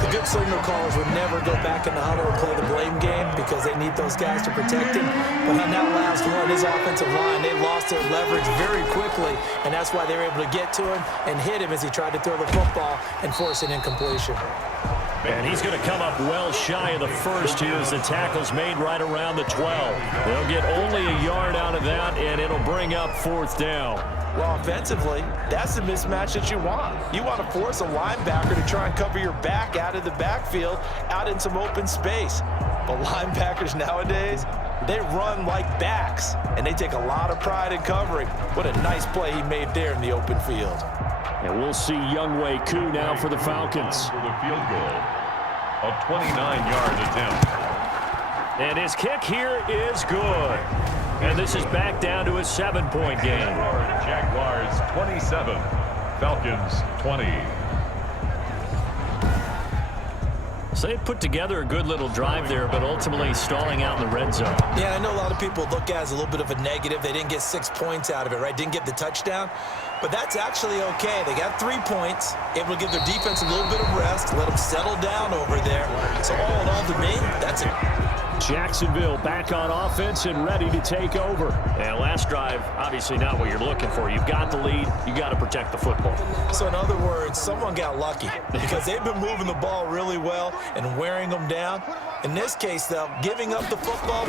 The good signal callers would never go back in the huddle and play the blame game because they need those guys to protect him. But on that last one, his offensive line, they lost their leverage very quickly, and that's why they were able to get to him and hit him as he tried to throw the football and force an incompletion. And he's going to come up well shy of the first here as the tackle's made right around the 12. They'll get only a yard out of that, and it'll bring up 4th down. Well, offensively, that's the mismatch that you want. You want to force a linebacker to try and cover your back out of the backfield, out in some open space. But linebackers nowadays, they run like backs, and they take a lot of pride in covering. What a nice play he made there in the open field. And we'll see WK4 now for the Falcons. For the field goal, a 29-yard attempt. And his kick here is good. And this is back down to a 7-point game. Jaguars 27, Falcons 20. So they put together a good little drive there, but ultimately stalling out in the red zone. Yeah, I know a lot of people look at it as a little bit of a negative. They didn't get 6 points out of it, right? Didn't get the touchdown. But that's actually okay. They got 3 points, able to give their defense a little bit of rest, let them settle down over there. So all in all, to me, that's it. Jacksonville back on offense and ready to take over. And last drive, obviously not what you're looking for. You've got the lead. You got to protect the football. So in other words, someone got lucky because they've been moving the ball really well and wearing them down. In this case, though, giving up the football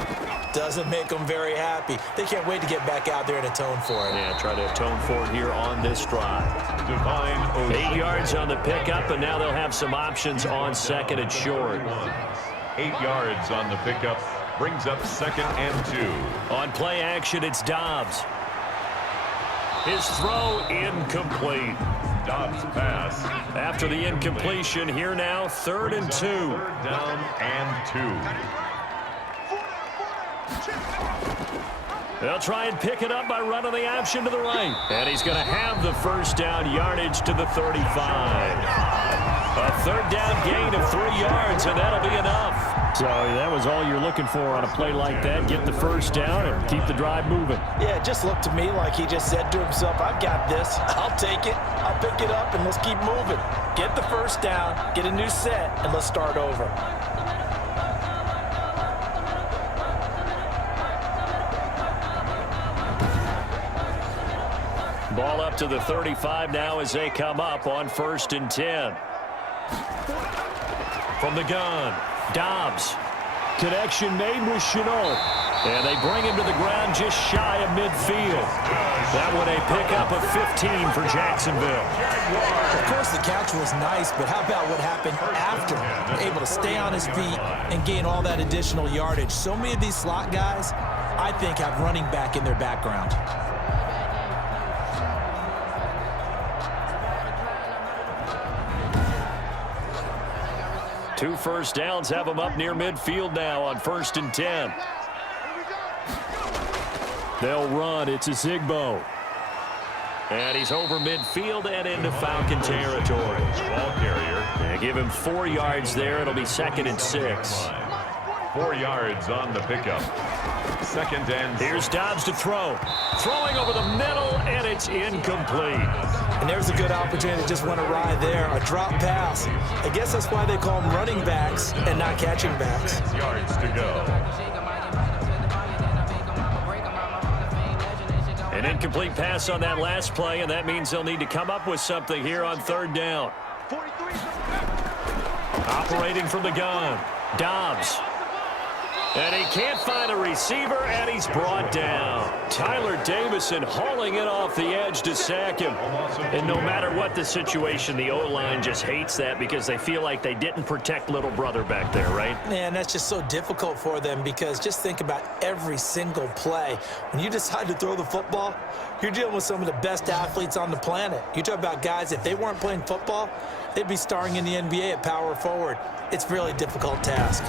doesn't make them very happy. They can't wait to get back out there and atone for it. Yeah, try to atone for it here on this drive. 8 yards on the pickup, and now they'll have some options on 2nd and short. 8 yards on the pickup, brings up 2nd and 2. On play action, it's Dobbs. His throw incomplete. Dobbs' pass. After the incompletion, here now, 3rd and 2. 3rd down and 2. They'll try and pick it up by running the option to the right. And he's going to have the first down yardage to the 35. A 3rd down gain of 3 yards, and that'll be enough. So that was all you're looking for on a play like that. Get the first down and keep the drive moving. Yeah, it just looked to me like he just said to himself, I've got this. I'll take it. I'll pick it up, and let's keep moving. Get the first down, get a new set, and let's start over. Ball up to the 35 now as they come up on 1st and 10. From the gun, Dobbs. Connection made with Chenault. And they bring him to the ground just shy of midfield. That one a pickup of 15 for Jacksonville. Of course, the catch was nice, but how about what happened after? Able to stay on his feet and gain all that additional yardage. So many of these slot guys, I think, have running back in their background. Two first downs have him up near midfield now on 1st and 10. They'll run. It's a Zigbo. And he's over midfield and into Falcon territory. Ball carrier. They give him 4 yards there. It'll be 2nd and 6. 4 yards on the pickup. 2nd and 6. Here's Dobbs to throw. Throwing over the middle, and it's incomplete. And there's a good opportunity to just went awry there. A drop pass. I guess that's why they call them running backs and not catching backs. 6 yards to go. An incomplete pass on that last play, and that means they'll need to come up with something here on 3rd down. Operating from the gun, Dobbs. And he can't find a receiver, and he's brought down. Tyler Davison hauling it off the edge to sack him. And no matter what the situation, the O-line just hates that because they feel like they didn't protect little brother back there, right? Man, that's just so difficult for them because just think about every single play. When you decide to throw the football, you're dealing with some of the best athletes on the planet. You talk about guys, if they weren't playing football, they'd be starring in the NBA at power forward. It's a really difficult task.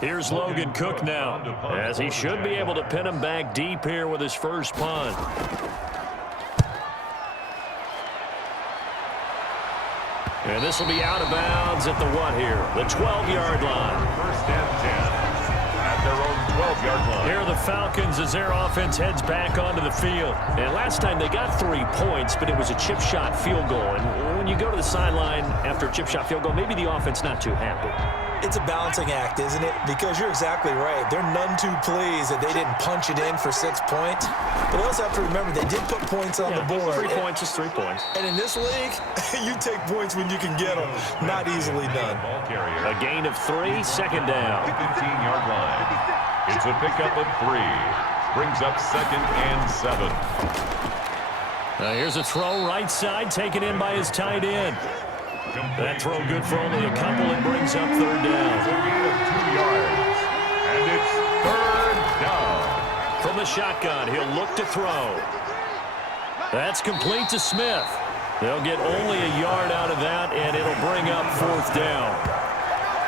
Here's Logan Cook now, as he should be able to pin him back deep here with his first punt. And this will be out of bounds at the what here? The 12-yard line. 1st and 10 at their own 12-yard line. Here are the Falcons as their offense heads back onto the field. And last time they got 3 points, but it was a chip shot field goal. And when you go to the sideline after a chip shot field goal, maybe the offense not too happy. It's a balancing act, isn't it? Because you're exactly right. They're none too pleased that they didn't punch it in for 6 points. But they also have to remember they did put points on the board. 3 points is 3 points. And in this league, you take points when you can get them. Not easily done. Ball carrier. A gain of 3, 2nd down. 15-yard line. It's a pickup of 3. Brings up 2nd and 7. Now here's a throw right side, taken in by his tight end. That throw good for only a couple. It brings up 3rd down. It's a gain of 2 yards. And it's 3rd down. From the shotgun, he'll look to throw. That's complete to Smith. They'll get only a yard out of that, and it'll bring up 4th down.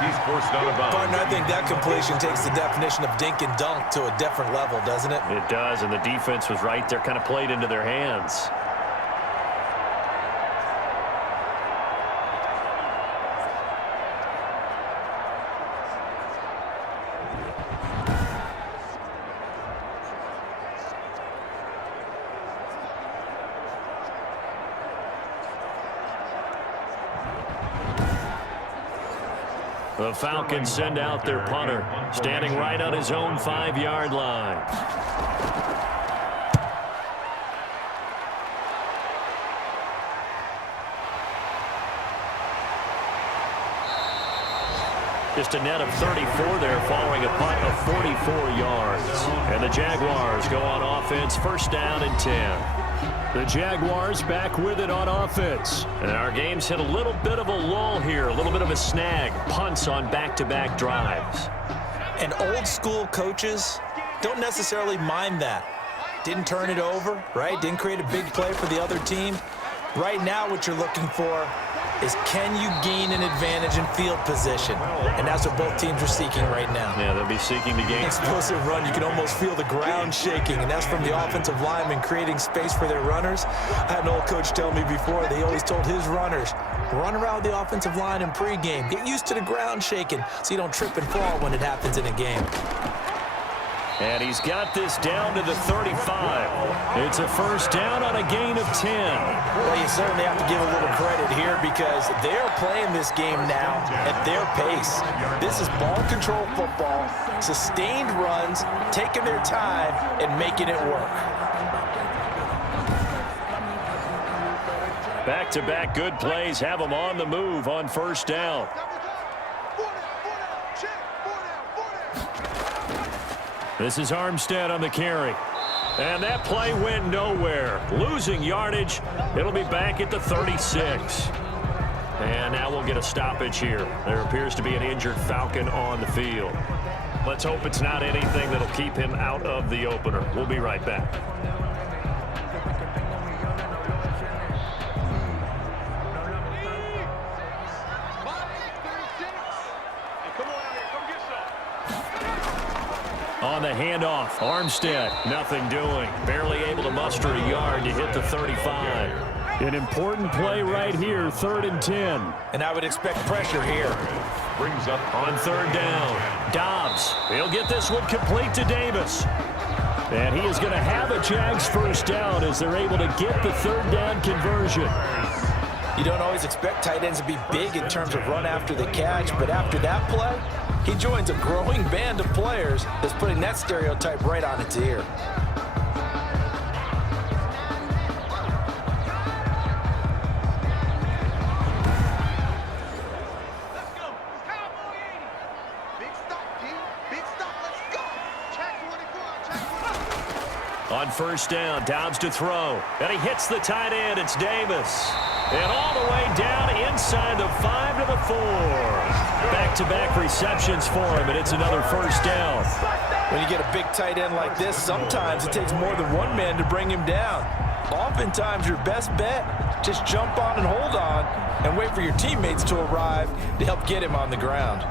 He's forced out of bounds. Partner, I think that completion takes the definition of dink and dunk to a different level, doesn't it? It does, and the defense was right there, kind of played into their hands. The Falcons send out their punter, standing right on his own 5-yard line. Just a net of 34 there following a punt of 44 yards. And the Jaguars go on offense, 1st down and 10. The Jaguars back with it on offense. And our game's hit a little bit of a lull here, a little bit of a snag. Punts on back-to-back drives. And old school coaches don't necessarily mind that. Didn't turn it over, right? Didn't create a big play for the other team. Right now what you're looking for is can you gain an advantage in field position? And that's what both teams are seeking right now. Yeah, they'll be seeking to gain. Explosive run, you can almost feel the ground shaking, and that's from the offensive linemen creating space for their runners. I had an old coach tell me before, they always told his runners, run around the offensive line in pregame. Get used to the ground shaking so you don't trip and fall when it happens in a game. And he's got this down to the 35. It's a first down on a gain of 10. Well, you certainly have to give a little credit here because they're playing this game now at their pace. This is ball control football, sustained runs, taking their time and making it work. Back-to-back good plays have them on the move on first down. This is Armstead on the carry. And that play went nowhere. Losing yardage. It'll be back at the 36. And now we'll get a stoppage here. There appears to be an injured Falcon on the field. Let's hope it's not anything that'll keep him out of the opener. We'll be right back. On the handoff, Armstead, nothing doing. Barely able to muster a yard to hit the 35. An important play right here, 3rd and 10. And I would expect pressure here. Brings up On third down, Dobbs. He'll get this one complete to Davis. And he is going to have a Jags first down as they're able to get the third down conversion. You don't always expect tight ends to be big in terms of run after the catch, but after that play, he joins a growing band of players that's putting that stereotype right on its ear. On first down, Dobbs to throw. And he hits the tight end. It's Davis. And all the way down inside the 5 to the 4. Back-to-back receptions for him, and it's another first down. When you get a big tight end like this, sometimes it takes more than one man to bring him down. Oftentimes, your best bet, just jump on and hold on and wait for your teammates to arrive to help get him on the ground.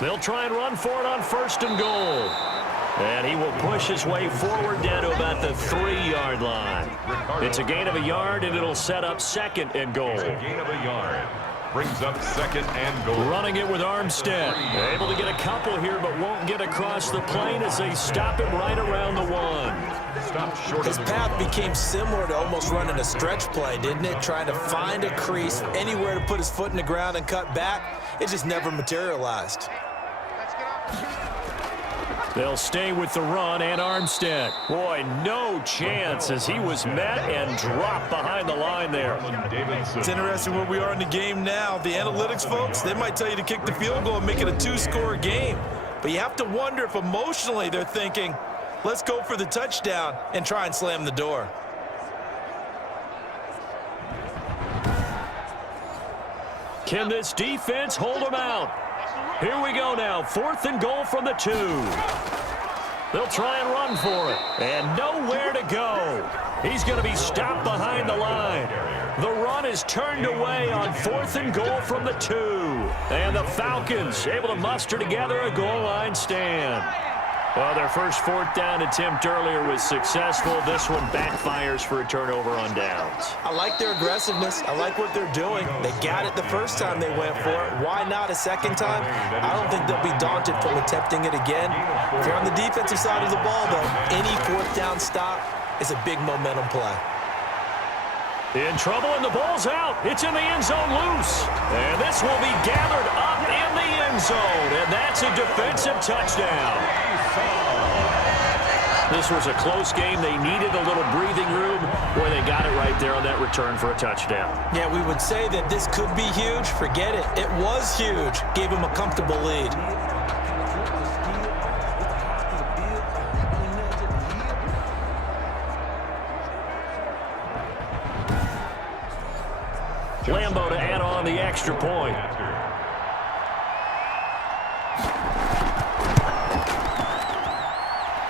They'll try and run for it on 1st and goal. And he will push his way forward down to about the 3-yard line. It's a gain of a yard, and it'll set up 2nd and goal. gain of a yard. Brings up 2nd and goal. Running it with Armstead. Able to get a couple here, but won't get across the plane as they stop him right around the 1. Stop short His of the path became similar to almost running a stretch play, didn't it? Trying to find a crease, anywhere to put his foot in the ground and cut back. It just never materialized. They'll stay with the run and Armstead. Boy, no chance as he was met and dropped behind the line there. It's interesting where we are in the game now. The analytics folks, they might tell you to kick the field goal and make it a 2-score game. But you have to wonder if emotionally they're thinking, let's go for the touchdown and try and slam the door. Can this defense hold them out? Here we go now, 4th and goal from the 2. They'll try and run for it, and nowhere to go. He's going to be stopped behind the line. The run is turned away on 4th and goal from the 2. And the Falcons able to muster together a goal line stand. Well, their first 4th down attempt earlier was successful. This one backfires for a turnover on downs. I like their aggressiveness. I like what they're doing. They got it the first time they went for it. Why not a second time? I don't think they'll be daunted from attempting it again. If you're on the defensive side of the ball, though, any 4th down stop is a big momentum play. In trouble, and the ball's out. It's in the end zone loose. And this will be gathered up in the end zone. And that's a defensive touchdown. This was a close game. They needed a little breathing room where they got it right there on that return for a touchdown. Yeah, we would say that this could be huge. Forget it. It was huge. Gave him a comfortable lead. on the extra point.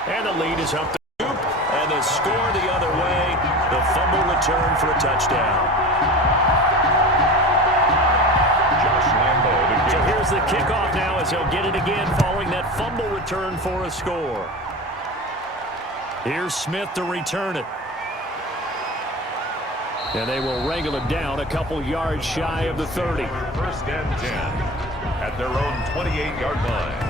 And the lead is up the hoop, and the score the other way. The fumble return for a touchdown. So here's the kickoff now as he'll get it again following that fumble return for a score. Here's Smith to return it. And they will wrangle it down a couple yards shy of the 30. First and 10 at their own 28-yard line.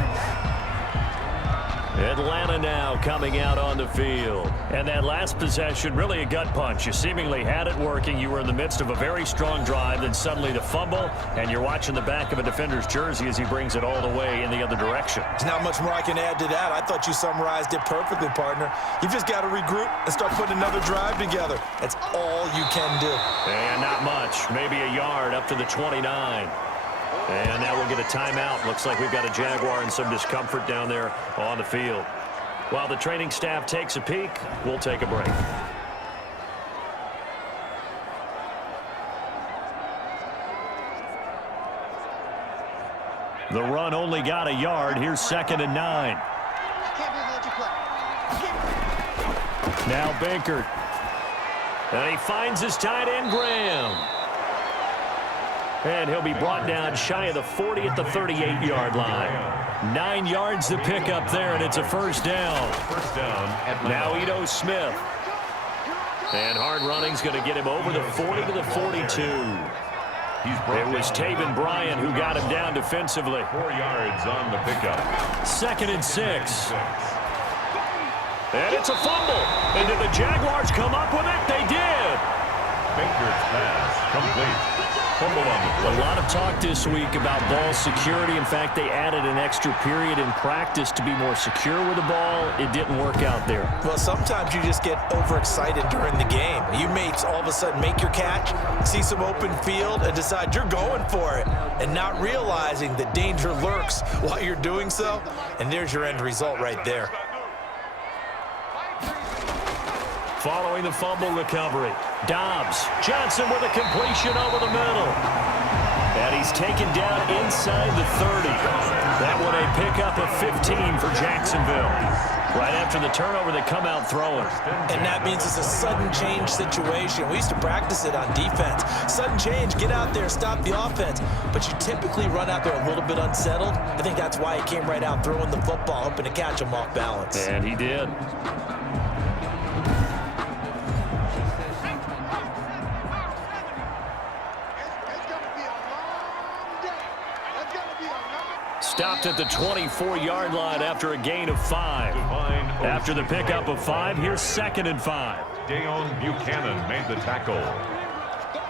Atlanta now coming out on the field. And that last possession, really a gut punch. You seemingly had it working. You were in the midst of a very strong drive. Then suddenly the fumble, and you're watching the back of a defender's jersey as he brings it all the way in the other direction. There's not much more I can add to that. I thought you summarized it perfectly, partner. You've just got to regroup and start putting another drive together. That's all you can do. And not much. Maybe a yard up to the 29. And now we'll get a timeout. Looks like we've got a Jaguar in some discomfort down there on the field. While the training staff takes a peek, we'll take a break. The run only got a yard. Here's 2nd and 9. Now Bankert. And he finds his tight end, Graham. And he'll be brought down shy of the 40 at the 38-yard line. 9 yards to pick up there, and it's a first down. Now Ito Smith. And hard running's going to get him over the 40 to the 42. It was Taven Bryan who got him down defensively. 4 yards on the pickup. 2nd and 6. And it's a fumble. And did the Jaguars come up with it? They did. Baker's pass complete. A lot of talk this week about ball security. In fact, they added an extra period in practice to be more secure with the ball. It didn't work out there. Well, sometimes you just get overexcited during the game. You may all of a sudden make your catch, see some open field, and decide you're going for it, and not realizing that danger lurks while you're doing so. And there's your end result right there. Following the fumble recovery, Dobbs. Johnson with a completion over the middle. And he's taken down inside the 30. That one a pickup of 15 for Jacksonville. Right after the turnover, they come out throwing. And that means it's a sudden change situation. We used to practice it on defense. Sudden change, get out there, stop the offense. But you typically run out there a little bit unsettled. I think that's why he came right out throwing the football, hoping to catch him off balance. And he did. Stopped at the 24-yard line after a gain of 5. After the pickup of 5, here's 2nd and 5. Deon Buchanan made the tackle.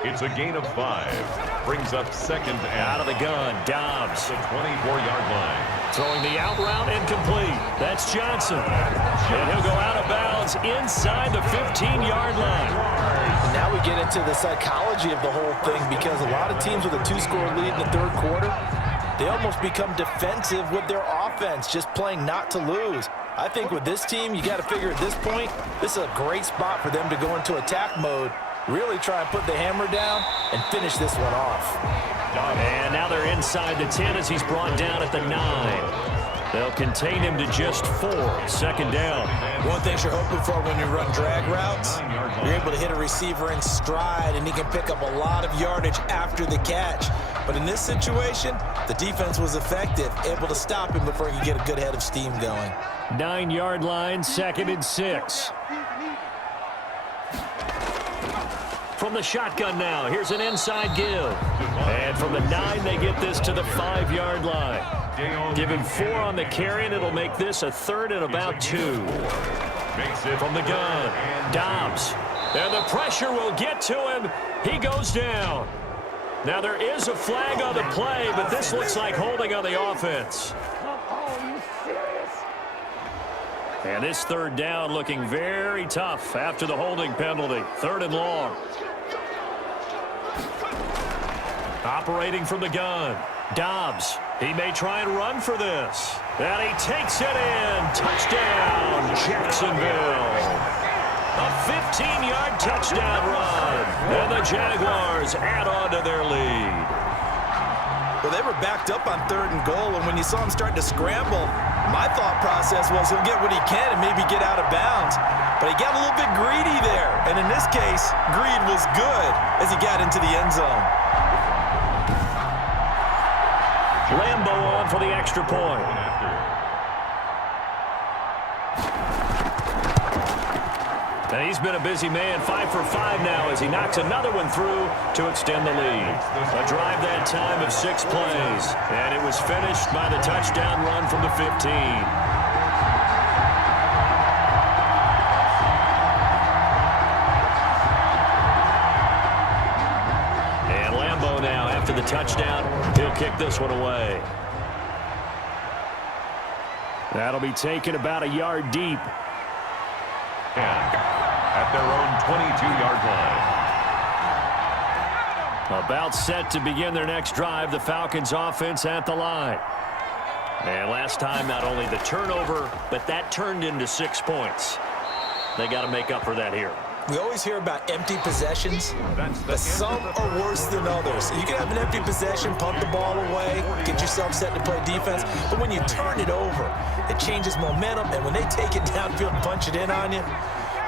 It's a gain of 5. Brings up 2nd and out of the gun. Dobbs. The 24-yard line. Throwing the out route incomplete. That's Johnson. And he'll go out of bounds inside the 15-yard line. And now we get into the psychology of the whole thing, because a lot of teams with a 2-score lead in the third quarter, they almost become defensive with their offense, just playing not to lose. I think with this team, you got to figure at this point, this is a great spot for them to go into attack mode, really try and put the hammer down and finish this one off. And now they're inside the 10 as he's brought down at the 9. They'll contain him to just 4. 2nd down. One thing you're hoping for when you run drag routes, you're able to hit a receiver in stride, and he can pick up a lot of yardage after the catch. But in this situation, the defense was effective, able to stop him before he could get a good head of steam going. 9-yard line, 2nd and 6. From the shotgun now, here's an inside give. And from the 9, they get this to the 5-yard line. Give him 4 on the carry, and it'll make this a 3rd and about 2. From the gun, Dobbs. And the pressure will get to him. He goes down. Now there is a flag on the play, but this looks like holding on the offense. And this 3rd down looking very tough after the holding penalty. 3rd and long. Operating from the gun, Dobbs. He may try and run for this. And he takes it in. Touchdown, Jacksonville. A 15-yard touchdown run. And the Jaguars add on to their lead. Well, they were backed up on 3rd and goal, and when you saw him start to scramble, my thought process was he'll get what he can and maybe get out of bounds. But he got a little bit greedy there, and in this case, greed was good as he got into the end zone. Lambo on for the extra point. And he's been a busy man, 5 for 5 now as he knocks another one through to extend the lead. A drive that time of 6 plays, and it was finished by the touchdown run from the 15. And Lambo now, after the touchdown, he'll kick this one away. That'll be taken about a yard deep. At their own 22-yard line. About set to begin their next drive, the Falcons offense at the line. And last time, not only the turnover, but that turned into 6 points. They got to make up for that here. We always hear about empty possessions, but some are worse than others. You can have an empty possession, punt the ball away, get yourself set to play defense, but when you turn it over, it changes momentum, and when they take it downfield and punch it in on you,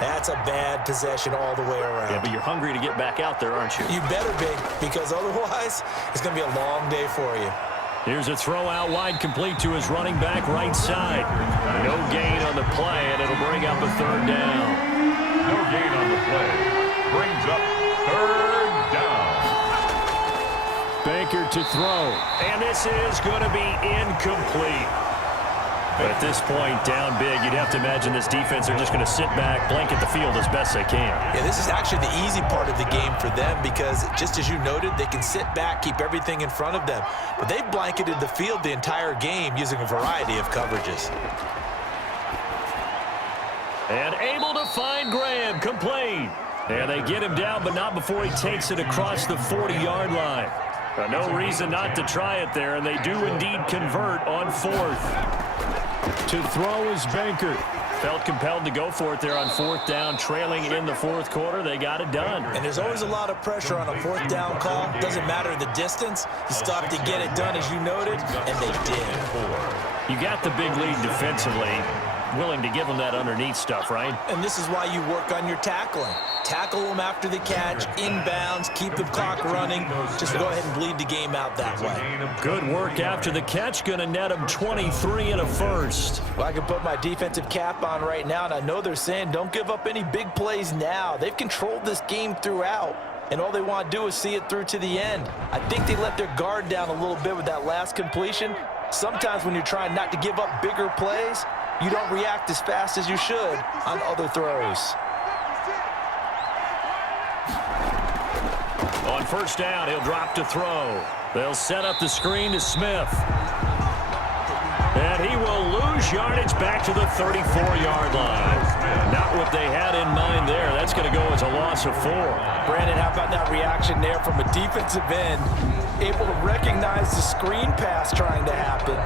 that's a bad possession all the way around. Yeah, but you're hungry to get back out there, aren't you? You better be, because otherwise, it's going to be a long day for you. Here's a throw out wide, complete to his running back right side. No gain on the play, and it'll bring up a 3rd down. No gain on the play. Brings up 3rd down. Baker to throw, and this is going to be incomplete. But at this point, down big, you'd have to imagine this defense are just going to sit back, blanket the field as best they can. Yeah, this is actually the easy part of the game for them because, just as you noted, they can sit back, keep everything in front of them. But they've blanketed the field the entire game using a variety of coverages. And able to find Graham, complete. And they get him down, but not before he takes it across the 40-yard line. No reason not to try it there, and they do indeed convert on 4th. To throw is Baker. Felt compelled to go for it there on 4th down, trailing in the 4th quarter. They got it done. And there's always a lot of pressure on a 4th down call. Doesn't matter the distance. You stop to get it done, as you noted, and they did. You got the big lead defensively. Willing to give them that underneath stuff, right? And this is why you work on your tackling. Tackle them after the catch, inbounds, keep the clock running. Just go ahead and bleed the game out that way. Good work after the catch. Going to net them 23 and a first. Well, I can put my defensive cap on right now, and I know they're saying don't give up any big plays now. They've controlled this game throughout, and all they want to do is see it through to the end. I think they let their guard down a little bit with that last completion. Sometimes when you're trying not to give up bigger plays, you don't react as fast as you should on other throws. On 1st down, he'll drop to throw. They'll set up the screen to Smith. And he will lose yardage back to the 34-yard line. Not what they had in mind there. That's going to go as a loss of 4. Brandon, how about that reaction there from a defensive end? Able to recognize the screen pass trying to happen.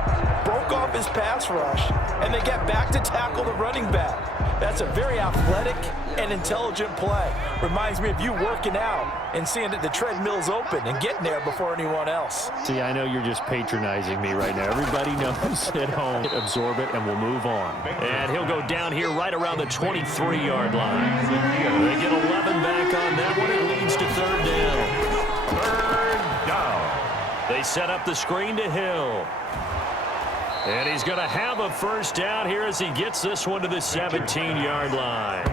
Broke off his pass rush, and they get back to tackle the running back. That's a very athletic and intelligent play. Reminds me of you working out and seeing that the treadmill's open and getting there before anyone else. See, I know you're just patronizing me right now. Everybody knows at home. Absorb it, and we'll move on. And he'll go down here right around the 23-yard line. They get 11 back on that one. It leads to 3rd down. 3rd down. They set up the screen to Hill. And he's going to have a 1st down here as he gets this one to the 17-yard line.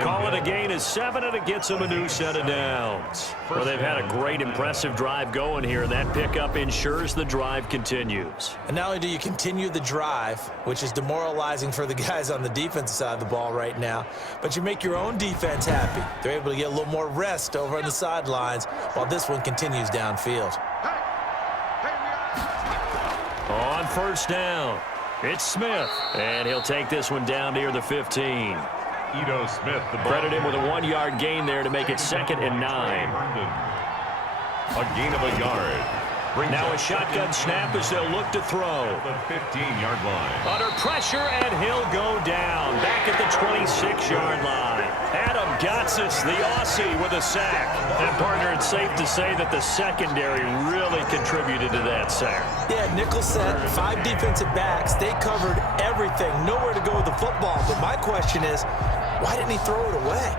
Call it a gain of 7, and it gets him a new set of downs. Well, they've had a great, impressive drive going here, and that pickup ensures the drive continues. And not only do you continue the drive, which is demoralizing for the guys on the defensive side of the ball right now, but you make your own defense happy. They're able to get a little more rest over on the sidelines while this one continues downfield. On 1st down, it's Smith, and he'll take this one down near the 15. Ito Smith, the Credit him with a 1-yard gain there to make it 2nd and 9. A gain of a yard. Now a shotgun snap as they'll look to throw. The 15-yard line. Under pressure, and he'll go down. Back at the 26-yard line. Adam Gotsis, the Aussie, with a sack. And, partner, it's safe to say that the secondary really contributed to that sack. Yeah, nickel set, 5 defensive backs. They covered everything. Nowhere to go with the football. But my question is, why didn't he throw it away?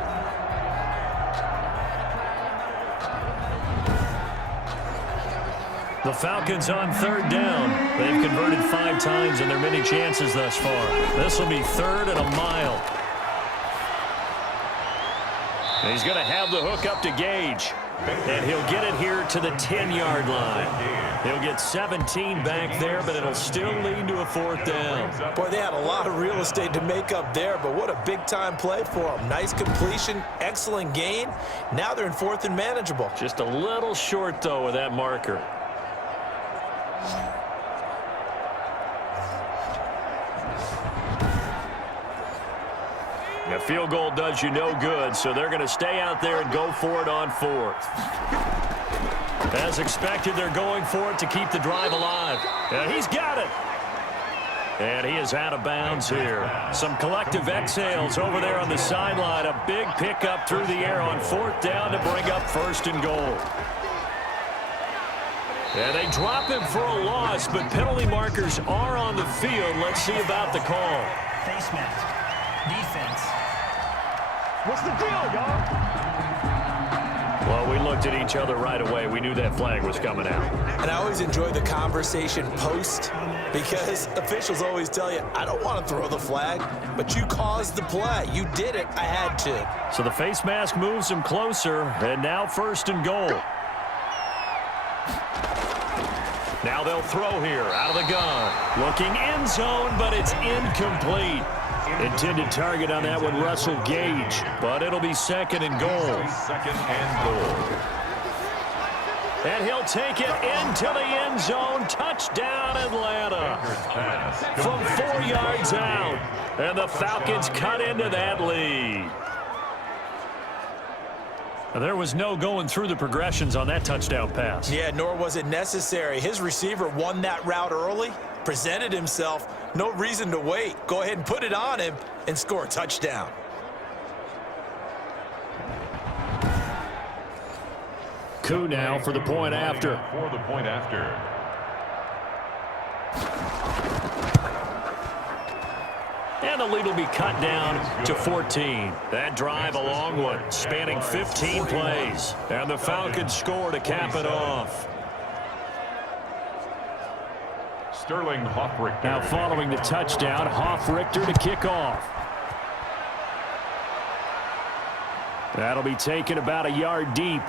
The Falcons on 3rd down. They've converted 5 times in their many chances thus far. This will be 3rd and a mile. And he's going to have the hook up to Gage. And he'll get it here to the 10-yard line. He'll get 17 back there, but it'll still lead to a 4th down. Boy, they had a lot of real estate to make up there, but what a big-time play for them. Nice completion, excellent gain. Now they're in 4th and manageable. Just a little short, though, with that marker. A field goal does you no good, so they're going to stay out there and go for it on 4th. As expected, they're going for it to keep the drive alive. And he's got it. And he is out of bounds here. Some collective exhales over there on the sideline. A big pickup through the air on 4th down to bring up 1st and goal. And they drop him for a loss, but penalty markers are on the field. Let's see about the call. Face mask. Defense. What's the deal, y'all? Well, we looked at each other right away. We knew that flag was coming out. And I always enjoy the conversation post because officials always tell you, I don't want to throw the flag, but you caused the play. You did it. I had to. So the face mask moves him closer, and now 1st and goal. Now they'll throw here out of the gun. Looking end zone, but it's incomplete. Intended target on that one, Russell Gage, but it'll be 2nd and goal. 2nd and goal. And he'll take it into the end zone. Touchdown, Atlanta. From 4 yards out. And the Falcons cut into that lead. There was no going through the progressions on that touchdown pass. Yeah, nor was it necessary. His receiver won that route early, presented himself. No reason to wait. Go ahead and put it on him and score a touchdown. Coup now for the point after. For the point after. And the lead will be cut down to 14. That drive a long one, spanning 15 plays. And the Falcons score to cap it off. Sterling Hoffrichter. Now following the touchdown, Hoffrichter to kick off. That'll be taken about a yard deep.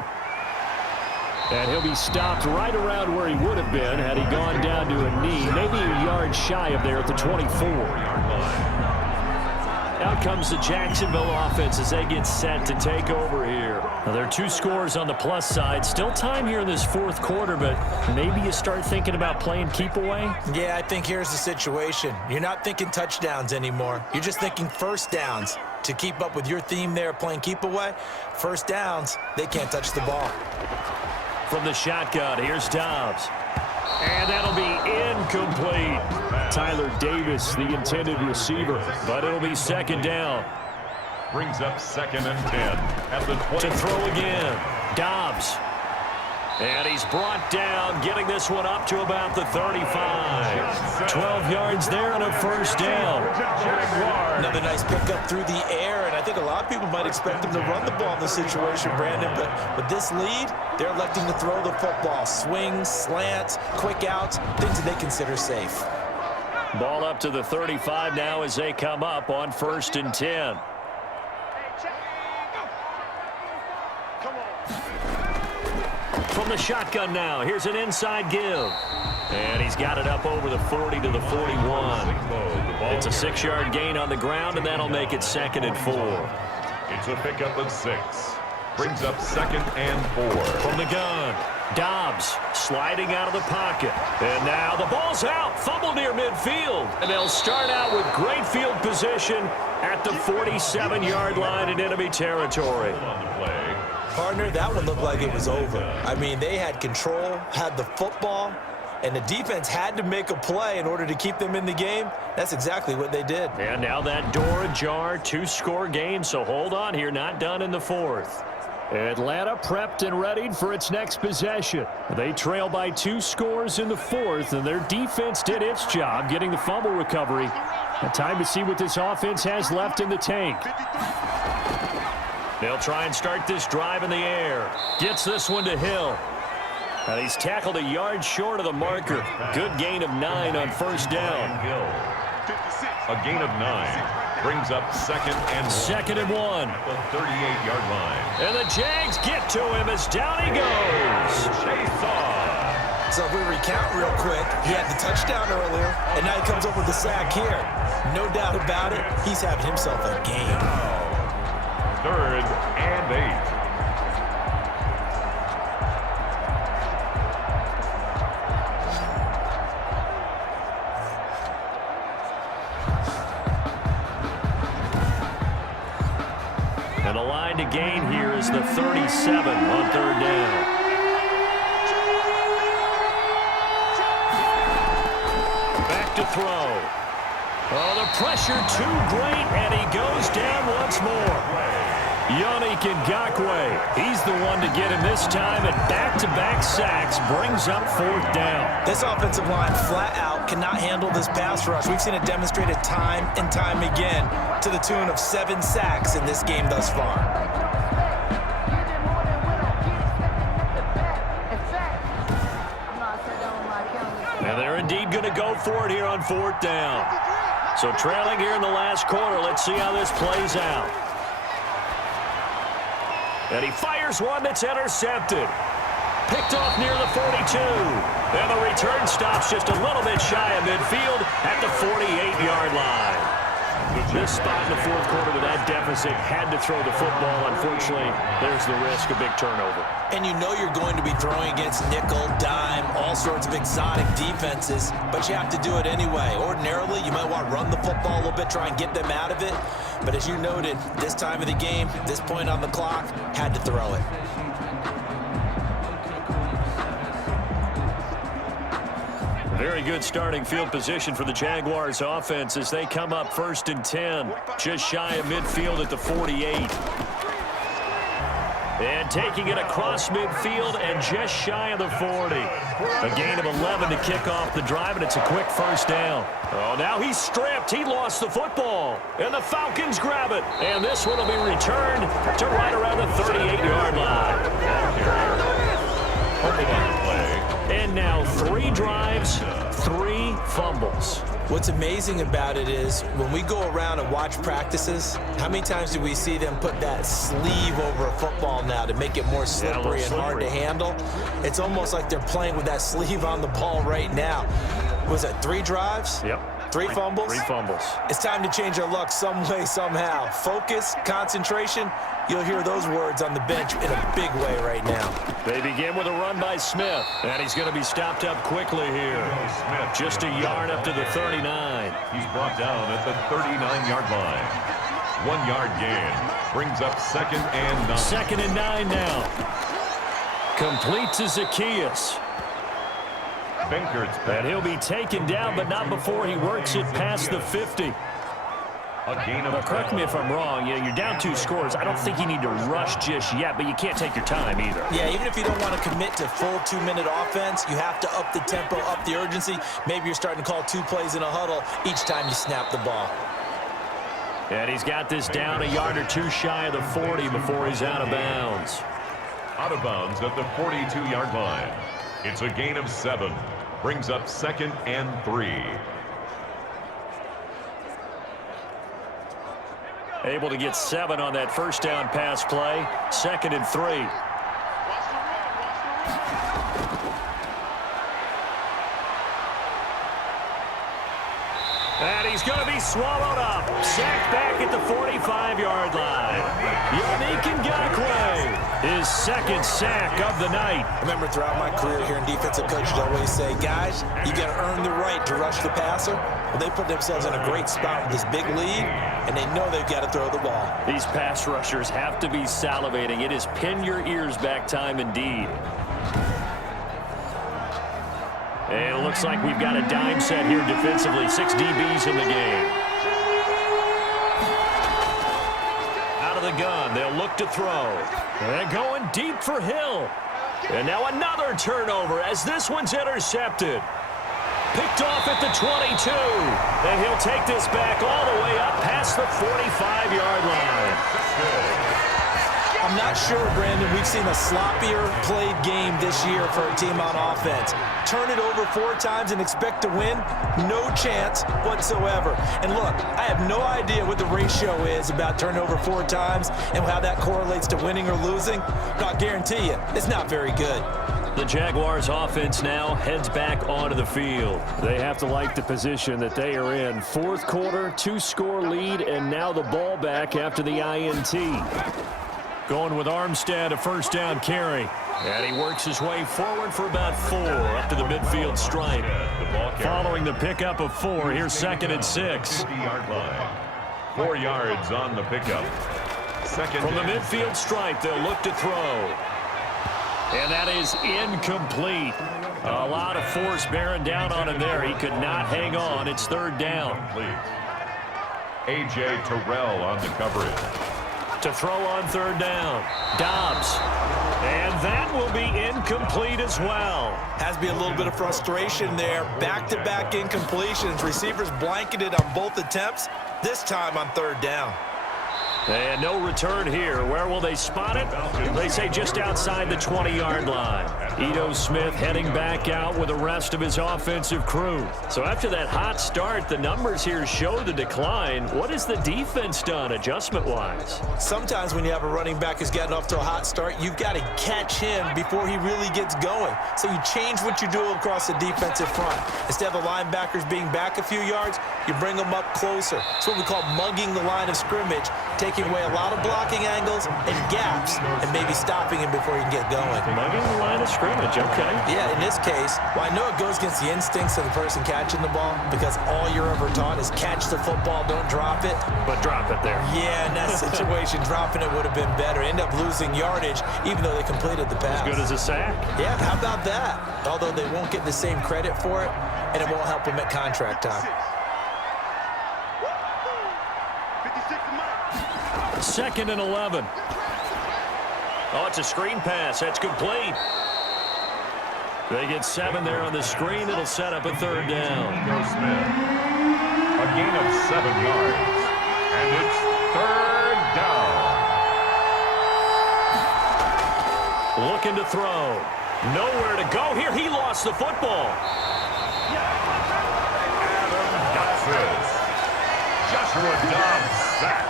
And he'll be stopped right around where he would have been had he gone down to a knee, maybe a yard shy of there at the 24. Out comes the Jacksonville offense as they get set to take over here. Now, there are 2 scores on the plus side. Still time here in this 4th quarter, but maybe you start thinking about playing keep away? Yeah, I think here's the situation. You're not thinking touchdowns anymore. You're just thinking 1st downs. To keep up with your theme there, playing keep away, 1st downs, they can't touch the ball. From the shotgun, here's Dobbs. And that'll be incomplete. Tyler Davis, the intended receiver, but it'll be 2nd down. Brings up 2nd and 10 at the 20. To throw again, Dobbs. And he's brought down, getting this one up to about the 35. 12 yards there and a 1st down. Another nice pickup through the air, and I think a lot of people might expect them to run the ball in this situation, Brandon, but with this lead, they're electing to throw the football. Swings, slants, quick outs, things that they consider safe. Ball up to the 35 now as they come up on 1st and 10. From the shotgun now, here's an inside give. And he's got it up over the 40 to the 41. It's a 6-yard gain on the ground, and that'll make it 2nd and 4. It's a pickup of 6. Brings up 2nd and 4. From the gun, Dobbs sliding out of the pocket. And now the ball's out, fumble near midfield. And they'll start out with great field position at the 47-yard line in enemy territory. On the play, Partner, that one looked like it was over. I mean, they had control, had the football, and the defense had to make a play in order to keep them in the game. That's exactly what they did. And now that door ajar, 2-score game, so hold on here, not done in the fourth. Atlanta prepped and readied for its next possession. They trail by 2 scores in the fourth, and their defense did its job getting the fumble recovery. And time to see what this offense has left in the tank. They'll try and start this drive in the air. Gets this one to Hill. And he's tackled a yard short of the marker. Good gain of 9 on first down. A gain of 9 brings up second and 1. Second and 1. At the 38-yard line. And the Jags get to him as down he goes. So if we recount real quick, he had the touchdown earlier, and now he comes up with the sack here. No doubt about it, he's having himself a game. 3rd and 8. And the line to gain here is the 37 on 3rd down. Back to throw. Oh, the pressure too great, and he goes down once more. Yannick Ngakoue, he's the one to get him this time, and back-to-back sacks brings up 4th down. This offensive line flat out cannot handle this pass rush. We've seen it demonstrated time and time again to the tune of 7 sacks in this game thus far. And they're indeed going to go for it here on 4th down. So trailing here in the last quarter, let's see how this plays out. And he fires one that's intercepted. Picked off near the 42. And the return stops just a little bit shy of midfield at the 48-yard line. This spot in the fourth quarter with that deficit had to throw the football. Unfortunately, there's the risk of big turnover. And you know you're going to be throwing against nickel, dime, all sorts of exotic defenses, but you have to do it anyway. Ordinarily, you might want to run the football a little bit, try and get them out of it. But as you noted, this time of the game, this point on the clock, had to throw it. Very good starting field position for the Jaguars offense as they come up 1st and 10, just shy of midfield at the 48. And taking it across midfield and just shy of the 40. A gain of 11 to kick off the drive, and it's a quick first down. Oh, now he's stripped. He lost the football. And the Falcons grab it. And this one will be returned to right around the 38-yard line. And now 3 drives, 3 fumbles. What's amazing about it is when we go around and watch practices, how many times do we see them put that sleeve over a football now to make it more slippery and hard to handle? It's almost like they're playing with that sleeve on the ball right now. Was it 3 drives? Yep. 3 fumbles? 3 fumbles. It's time to change our luck some way, somehow. Focus, concentration. You'll hear those words on the bench in a big way right now. They begin with a run by Smith, and he's going to be stopped up quickly here. Smith just a yard up to the 39. He's brought down at the 39-yard line. 1-yard gain brings up 2nd and 9. 2nd and 9 now. Complete to Zacchaeus. And he'll be taken down, but not before he works it past the 50. But correct me if I'm wrong, you're down 2 scores. I don't think you need to rush just yet, but you can't take your time either. Yeah, even if you don't want to commit to full 2-minute offense, you have to up the tempo, up the urgency. Maybe you're starting to call 2 plays in a huddle each time you snap the ball. And he's got this down a yard or 2 shy of the 40 before he's out of bounds. Out of bounds at the 42-yard line. It's a gain of 7. Brings up 2nd and 3. Able to get 7 on that first down pass play. 2nd and 3. And he's going to be swallowed up. Sacked back at the 45-yard line. Yannick Ngakoue, his second sack of the night. I remember throughout my career here in defensive coaches always say, guys, you got to earn the right to rush the passer. Well, they put themselves in a great spot with this big lead, and they know they've got to throw the ball. These pass rushers have to be salivating. It is pin your ears back time indeed. And it looks like we've got a dime set here defensively. 6 DBs in the game. Out of the gun. They'll look to throw. They're going deep for Hill. And now another turnover as this one's intercepted. Picked off at the 22. And he'll take this back all the way up past the 45-yard line. I'm not sure, Brandon, we've seen a sloppier played game this year for a team on offense. Turn it over 4 times and expect to win? No chance whatsoever. And look, I have no idea what the ratio is about turnover 4 times and how that correlates to winning or losing. But I'll guarantee you, it's not very good. The Jaguars offense now heads back onto the field. They have to like the position that they are in. 4th quarter, 2-score lead, and now the ball back after the INT. Going with Armstead, a first down carry. And he works his way forward for about 4 up to the midfield stripe. Following the pickup of 4, here's 2nd and 6. 50-yard line. 4 yards on the pickup. From the midfield stripe, they'll look to throw. And that is incomplete. A lot of force bearing down on him there. He could not hang on. It's 3rd down. A.J. Terrell on the coverage. To throw on 3rd down. Dobbs. And that will be incomplete as well. Has to be a little bit of frustration there. Back-to-back incompletions. Receivers blanketed on both attempts, this time on 3rd down. And no return here. Where will they spot it? They say just outside the 20-yard line. Ito Smith heading back out with the rest of his offensive crew. So after that hot start, the numbers here show the decline. What has the defense done adjustment-wise? Sometimes when you have a running back who's gotten off to a hot start, you've got to catch him before he really gets going. So you change what you do across the defensive front. Instead of the linebackers being back a few yards, you bring them up closer. It's what we call mugging the line of scrimmage, taking away a lot of blocking angles and gaps and maybe stopping him before he can get going. Mugging the line of scrimmage, okay. Yeah, in this case, well, I know it goes against the instincts of the person catching the ball because all you're ever taught is catch the football, don't drop it. But drop it there. Yeah, in that situation, dropping it would have been better. End up losing yardage even though they completed the pass. As good as a sack. Yeah, how about that? Although they won't get the same credit for it, and it won't help them at contract time. 2nd and 11. Oh, it's a screen pass. That's complete. They get 7 there on the screen. It'll set up a 3rd down. Smith. A gain of 7 yards. And it's 3rd down. Looking to throw. Nowhere to go here. He lost the football. Adam Gotsis. Joshua Dobbs sacked.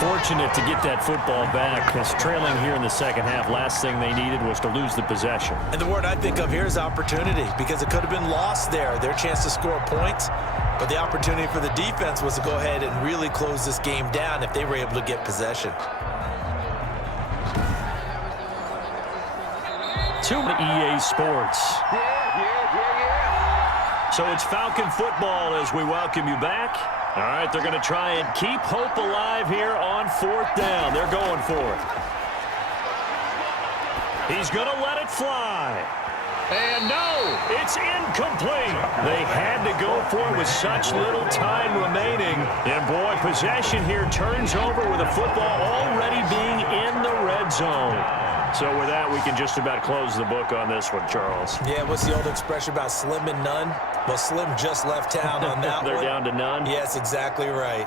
Fortunate to get that football back because trailing here in the 2nd half, last thing they needed was to lose the possession. And the word I think of here is opportunity because it could have been lost there, their chance to score points. But the opportunity for the defense was to go ahead and really close this game down if they were able to get possession. To EA Sports. So it's Falcon football as we welcome you back. All right, they're going to try and keep hope alive here on 4th down. They're going for it. He's going to let it fly. And no, it's incomplete. They had to go for it with such little time remaining. And boy, possession here turns over with a football already being in the red zone. So with that, we can just about close the book on this one, Charles. Yeah, what's the old expression about slim and none? Well, Slim just left town on that They're one. down to none? Yes, exactly right.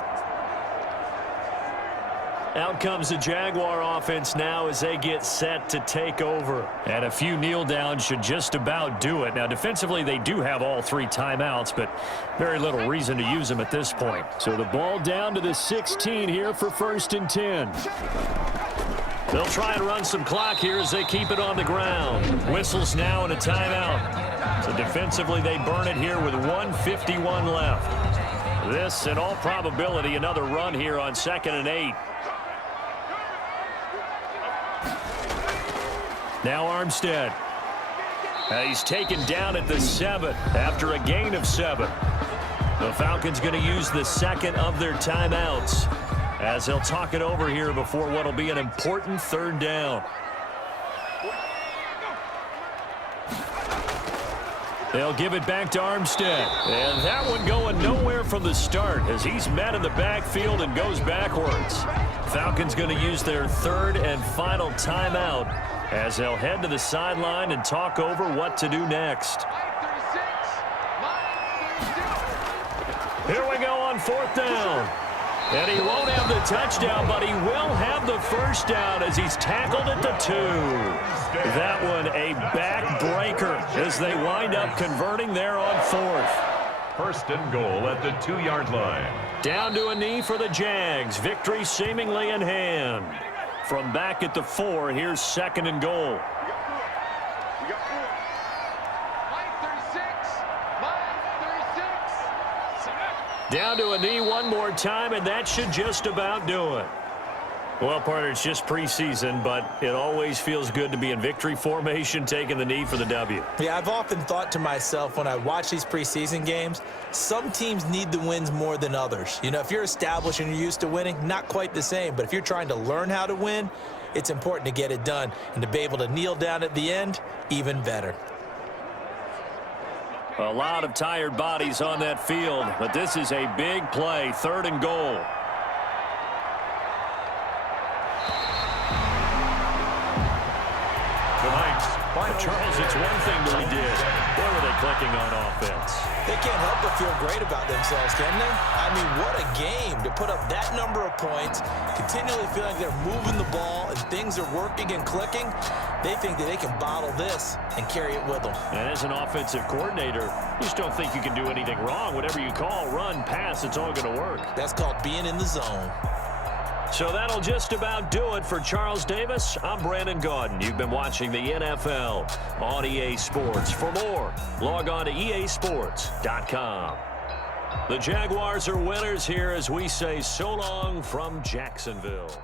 Out comes the Jaguar offense now as they get set to take over. And a few kneel downs should just about do it. Now, defensively, they do have all 3 timeouts, but very little reason to use them at this point. So the ball down to the 16 here for 1st and 10. They'll try and run some clock here as they keep it on the ground. Whistles now and a timeout. So defensively, they burn it here with 1:51 left. This, in all probability, another run here on 2nd and 8. Now Armstead. He's taken down at the 7 after a gain of 7. The Falcons going to use the second of their timeouts as they'll talk it over here before what will be an important 3rd down. They'll give it back to Armstead. And that one going nowhere from the start as he's met in the backfield and goes backwards. Falcons going to use their 3rd and final timeout as they'll head to the sideline and talk over what to do next. Here we go on 4th down. And he won't have the touchdown, but he will have the 1st down as he's tackled at the 2. That one a backbreaker as they wind up converting there on 4th. 1st and goal at the 2-yard line. Down to a knee for the Jags. Victory seemingly in hand. From back at the 4, here's 2nd and goal. Down to a knee one more time, and that should just about do it. Well, partner, it's just preseason, but it always feels good to be in victory formation, taking the knee for the W. Yeah, I've often thought to myself when I watch these preseason games, some teams need the wins more than others. You know, if you're established and you're used to winning, not quite the same. But if you're trying to learn how to win, it's important to get it done. And to be able to kneel down at the end, even better. A lot of tired bodies on that field, but this is a big play, 3rd and goal. Charles, it's one thing that we did. Where were they clicking on offense? They can't help but feel great about themselves, can they? I mean, what a game to put up that number of points, continually feeling like they're moving the ball and things are working and clicking. They think that they can bottle this and carry it with them. And as an offensive coordinator, you just don't think you can do anything wrong. Whatever you call, run, pass, it's all going to work. That's called being in the zone. So that'll just about do it for Charles Davis. I'm Brandon Gaudin. You've been watching the NFL on EA Sports. For more, log on to easports.com. The Jaguars are winners here as we say so long from Jacksonville.